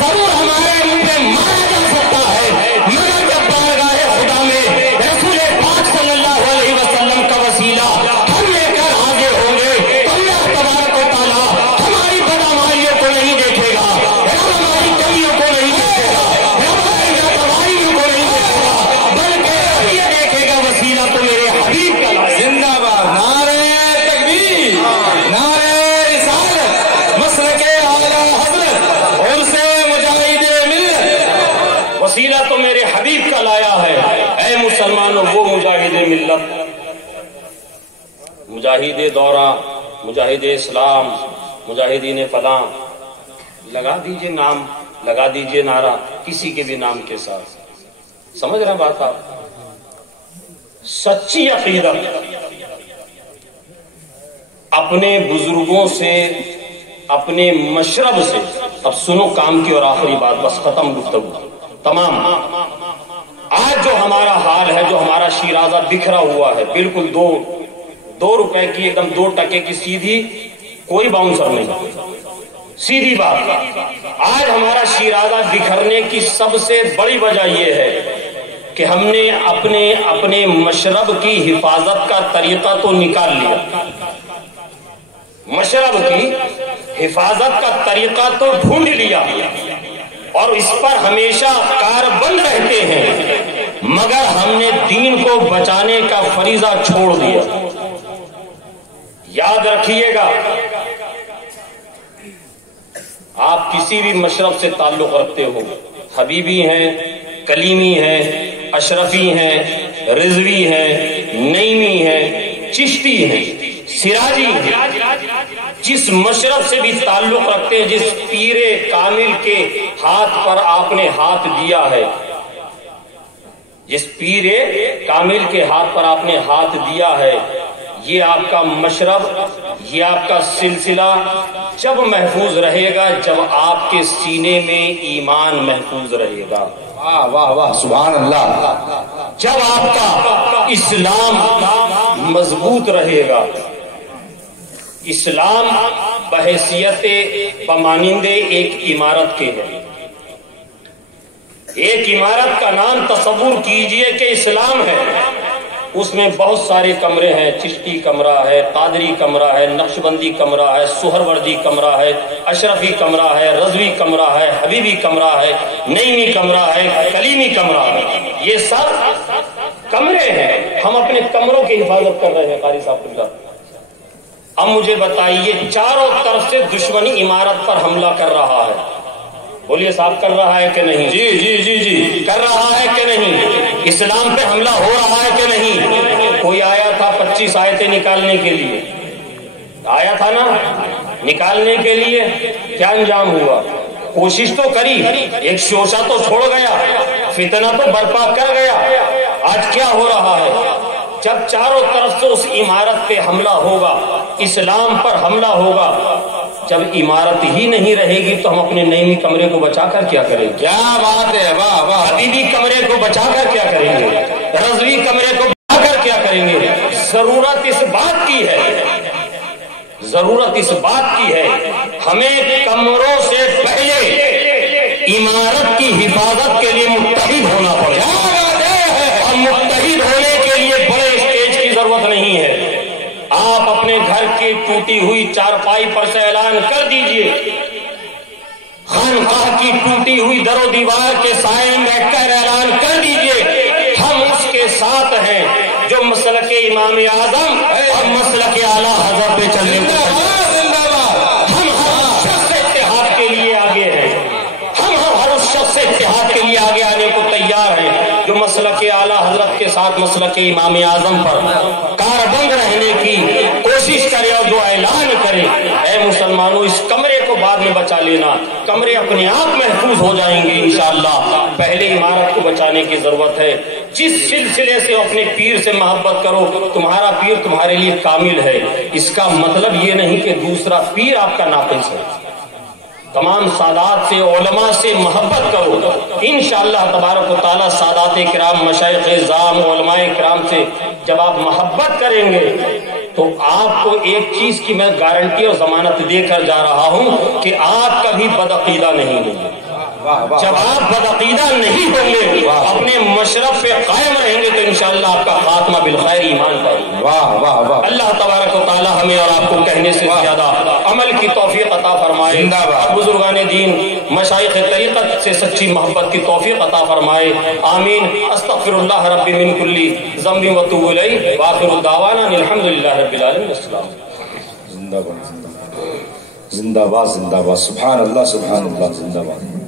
ضرور ہمارے منہ پہ مارا جا سکتا ہے, مگر جب بارگاہ خدا میں رسول پاک صلی اللہ علیہ وسلم کا وسیلہ ہم لے کر حاضر ہوں گے تو اللہ تبارک و تعالیٰ ہماری بدعمالیوں کو نہیں دیکھے گا, ہماری کمیوں کو نہیں دیکھے گا, ہماری ناتوانیوں کو نہیں دیکھے گا, بلکہ یہ دیکھے گا وسیلہ تو میرے حبیب کا. زندہ باد. نعرہ تکبیر, نعرہ رسالت, مسلک اعلیٰ حضرت اور سے مجاہد ملت. وسیلہ تو میرے حبیب کا لایا ہے. اے مسلمانوں, وہ مجاہد ملت, مجاہد دورہ, مجاہد اسلام, مجاہدین فلاں, لگا دیجئے نام, لگا دیجئے نعرہ کسی کے بھی نام کے ساتھ. سمجھ رہے ہیں بات آپ؟ سچی عقیدت اپنے بزرگوں سے, اپنے مشرب سے. اب سنو کام کی اور آخری بات, بس ختم گفتگو تمام. آج جو ہمارا حال ہے, جو ہمارا شیرازہ بکھرا ہوا ہے, بالکل دو روپے کی ایک دم 2 ٹکے کی سیدھی, کوئی باؤنسر نہیں, سیدھی بات. آج ہمارا شیرازہ بکھرنے کی سب سے بڑی وجہ یہ ہے کہ ہم نے اپنے مشرب کی حفاظت کا طریقہ تو نکال لیا, مشرب کی حفاظت کا طریقہ تو ڈھونڈ لیا, اور اس پر ہمیشہ کاربند رہتے ہیں, مگر ہم نے دین کو بچانے کا فریضہ چھوڑ دیا. یاد رکھیے گا, آپ کسی بھی مشرب سے تعلق رکھتے ہو, حبیبی ہیں, کلیمی ہیں, اشرفی ہیں, رضوی ہیں, نعیمی ہیں, چشتی ہیں, سراجی ہیں, جس مشرب سے بھی تعلق رکھتے ہیں, جس پیر کامل کے ہاتھ پر آپ نے ہاتھ دیا ہے, جس پیر کامل کے ہاتھ پر آپ نے ہاتھ دیا ہے, یہ آپ کا مشرب, یہ آپ کا سلسلہ جب محفوظ رہے گا جب آپ کے سینے میں ایمان محفوظ رہے گا. واہ واہ واہ, سبحان اللہ. جب آپ کا اسلام مضبوط رہے گا. اسلام بحیثیت بمانند ایک عمارت کے ہے. ایک عمارت کا نام تصور کیجئے کہ اسلام ہے, اس میں بہت سارے کمرے ہیں, چشتی کمرہ ہے, قادری کمرہ ہے, نقشبندی کمرہ ہے, سہروردی کمرہ ہے, اشرفی کمرہ ہے, رضوی کمرہ ہے, حبیبی کمرہ ہے, نعیمی کمرہ ہے, کلیمی کمرہ ہے. یہ سب کمرے ہیں, ہم اپنے کمروں کی حفاظت کر رہے ہیں. قاری صاحب, اب مجھے بتائیے, چاروں طرف سے دشمنی عمارت پر حملہ کر رہا ہے, بولیے صاحب کر رہا ہے کہ نہیں؟ جی جی جی جی, کر رہا ہے کہ نہیں؟ اسلام پہ حملہ ہو رہا ہے کہ نہیں؟ کوئی آیا تھا 25 آیتیں نکالنے کے لیے, آیا تھا نا نکالنے کے لیے, کیا انجام ہوا؟ کوشش تو کری, ایک شوشہ تو چھوڑ گیا, فتنہ تو برپا کر گیا. آج کیا ہو رہا ہے؟ جب چاروں طرف سے اس عمارت پہ حملہ ہوگا, اسلام پر حملہ ہوگا, جب عمارت ہی نہیں رہے گی تو ہم اپنے نعیمی کمرے کو بچا کر کیا کریں گے؟ کیا بات ہے, واہ واہ. حبیبی کمرے کو بچا کر کیا کریں گے؟ رضوی کمرے کو بچا کر کیا کریں گے؟ ضرورت اس بات کی ہے, ضرورت اس بات کی ہے, ہمیں کمروں سے پہلے عمارت کی حفاظت کے لیے متحد ہونا پڑے گا، اور متحد ہونے کے لیے بڑے اسٹیج کی ضرورت نہیں ہے۔ آپ اپنے گھر کی ٹوٹی ہوئی چارپائی پر سے اعلان کر دیجئے، خانقاہ کی ٹوٹی ہوئی در و دیوار کے سائے میں بیٹھ کر اعلان کر دیجئے ہم اس کے ساتھ ہیں جو مسلک امام اعظم اور مسلک اعلیٰ حضرت پہ چلنے کو ہم ہر شخص اتحاد کے لیے آگے ہیں، ہم ہر اس شخص اتحاد کے لیے آگے آنے کو تیار ہیں جو مسلک اعلیٰ حضرت کے ساتھ مسلک امام اعظم پر کاربند رہنے کی کوشش کرے اور جو اعلان کرے۔ اے مسلمانوں، اس کمرے کو بعد میں بچا لینا، کمرے اپنے آپ محفوظ ہو جائیں گے انشاءاللہ، پہلے عمارت کو بچانے کی ضرورت ہے۔ جس سلسلے سے اپنے پیر سے محبت کرو، تمہارا پیر تمہارے لیے کامل ہے، اس کا مطلب یہ نہیں کہ دوسرا پیر آپ کا ناقص ہے۔ تمام سادات سے، علماء سے محبت کرو، انشاءاللہ تبارک و تعالی سادات کرام، مشائخ اعظام، علماء کرام سے جب آپ محبت کریں گے تو آپ کو ایک چیز کی میں گارنٹی اور ضمانت دے کر جا رہا ہوں کہ آپ کبھی بدعقیدہ نہیں ہوں گے۔ جب آپ بدعقیدہ نہیں ہوں گے، اپنے مشرف پہ قائم رہیں گے تو انشاءاللہ آپ کا خاتمہ بالخیر ایمان پر۔ واہ واہ واہ، اللہ تبارک و تعالی ہمیں اور آپ کو کہنے سے زیادہ عمل کی توفیق عطا فرمائے، بزرگان دین، مشائخ طریقت سے سچی محبت کی توفیق عطا فرمائے، آمین۔ استغفر اللہ ربی من کل ذنب واتوب الیہ، وآخر دعوانا الحمدللہ رب العالمین۔ السلام۔ زندہ باد زندہ باد زندہ باد، سبحان اللہ سبحان اللہ، زندہ باد۔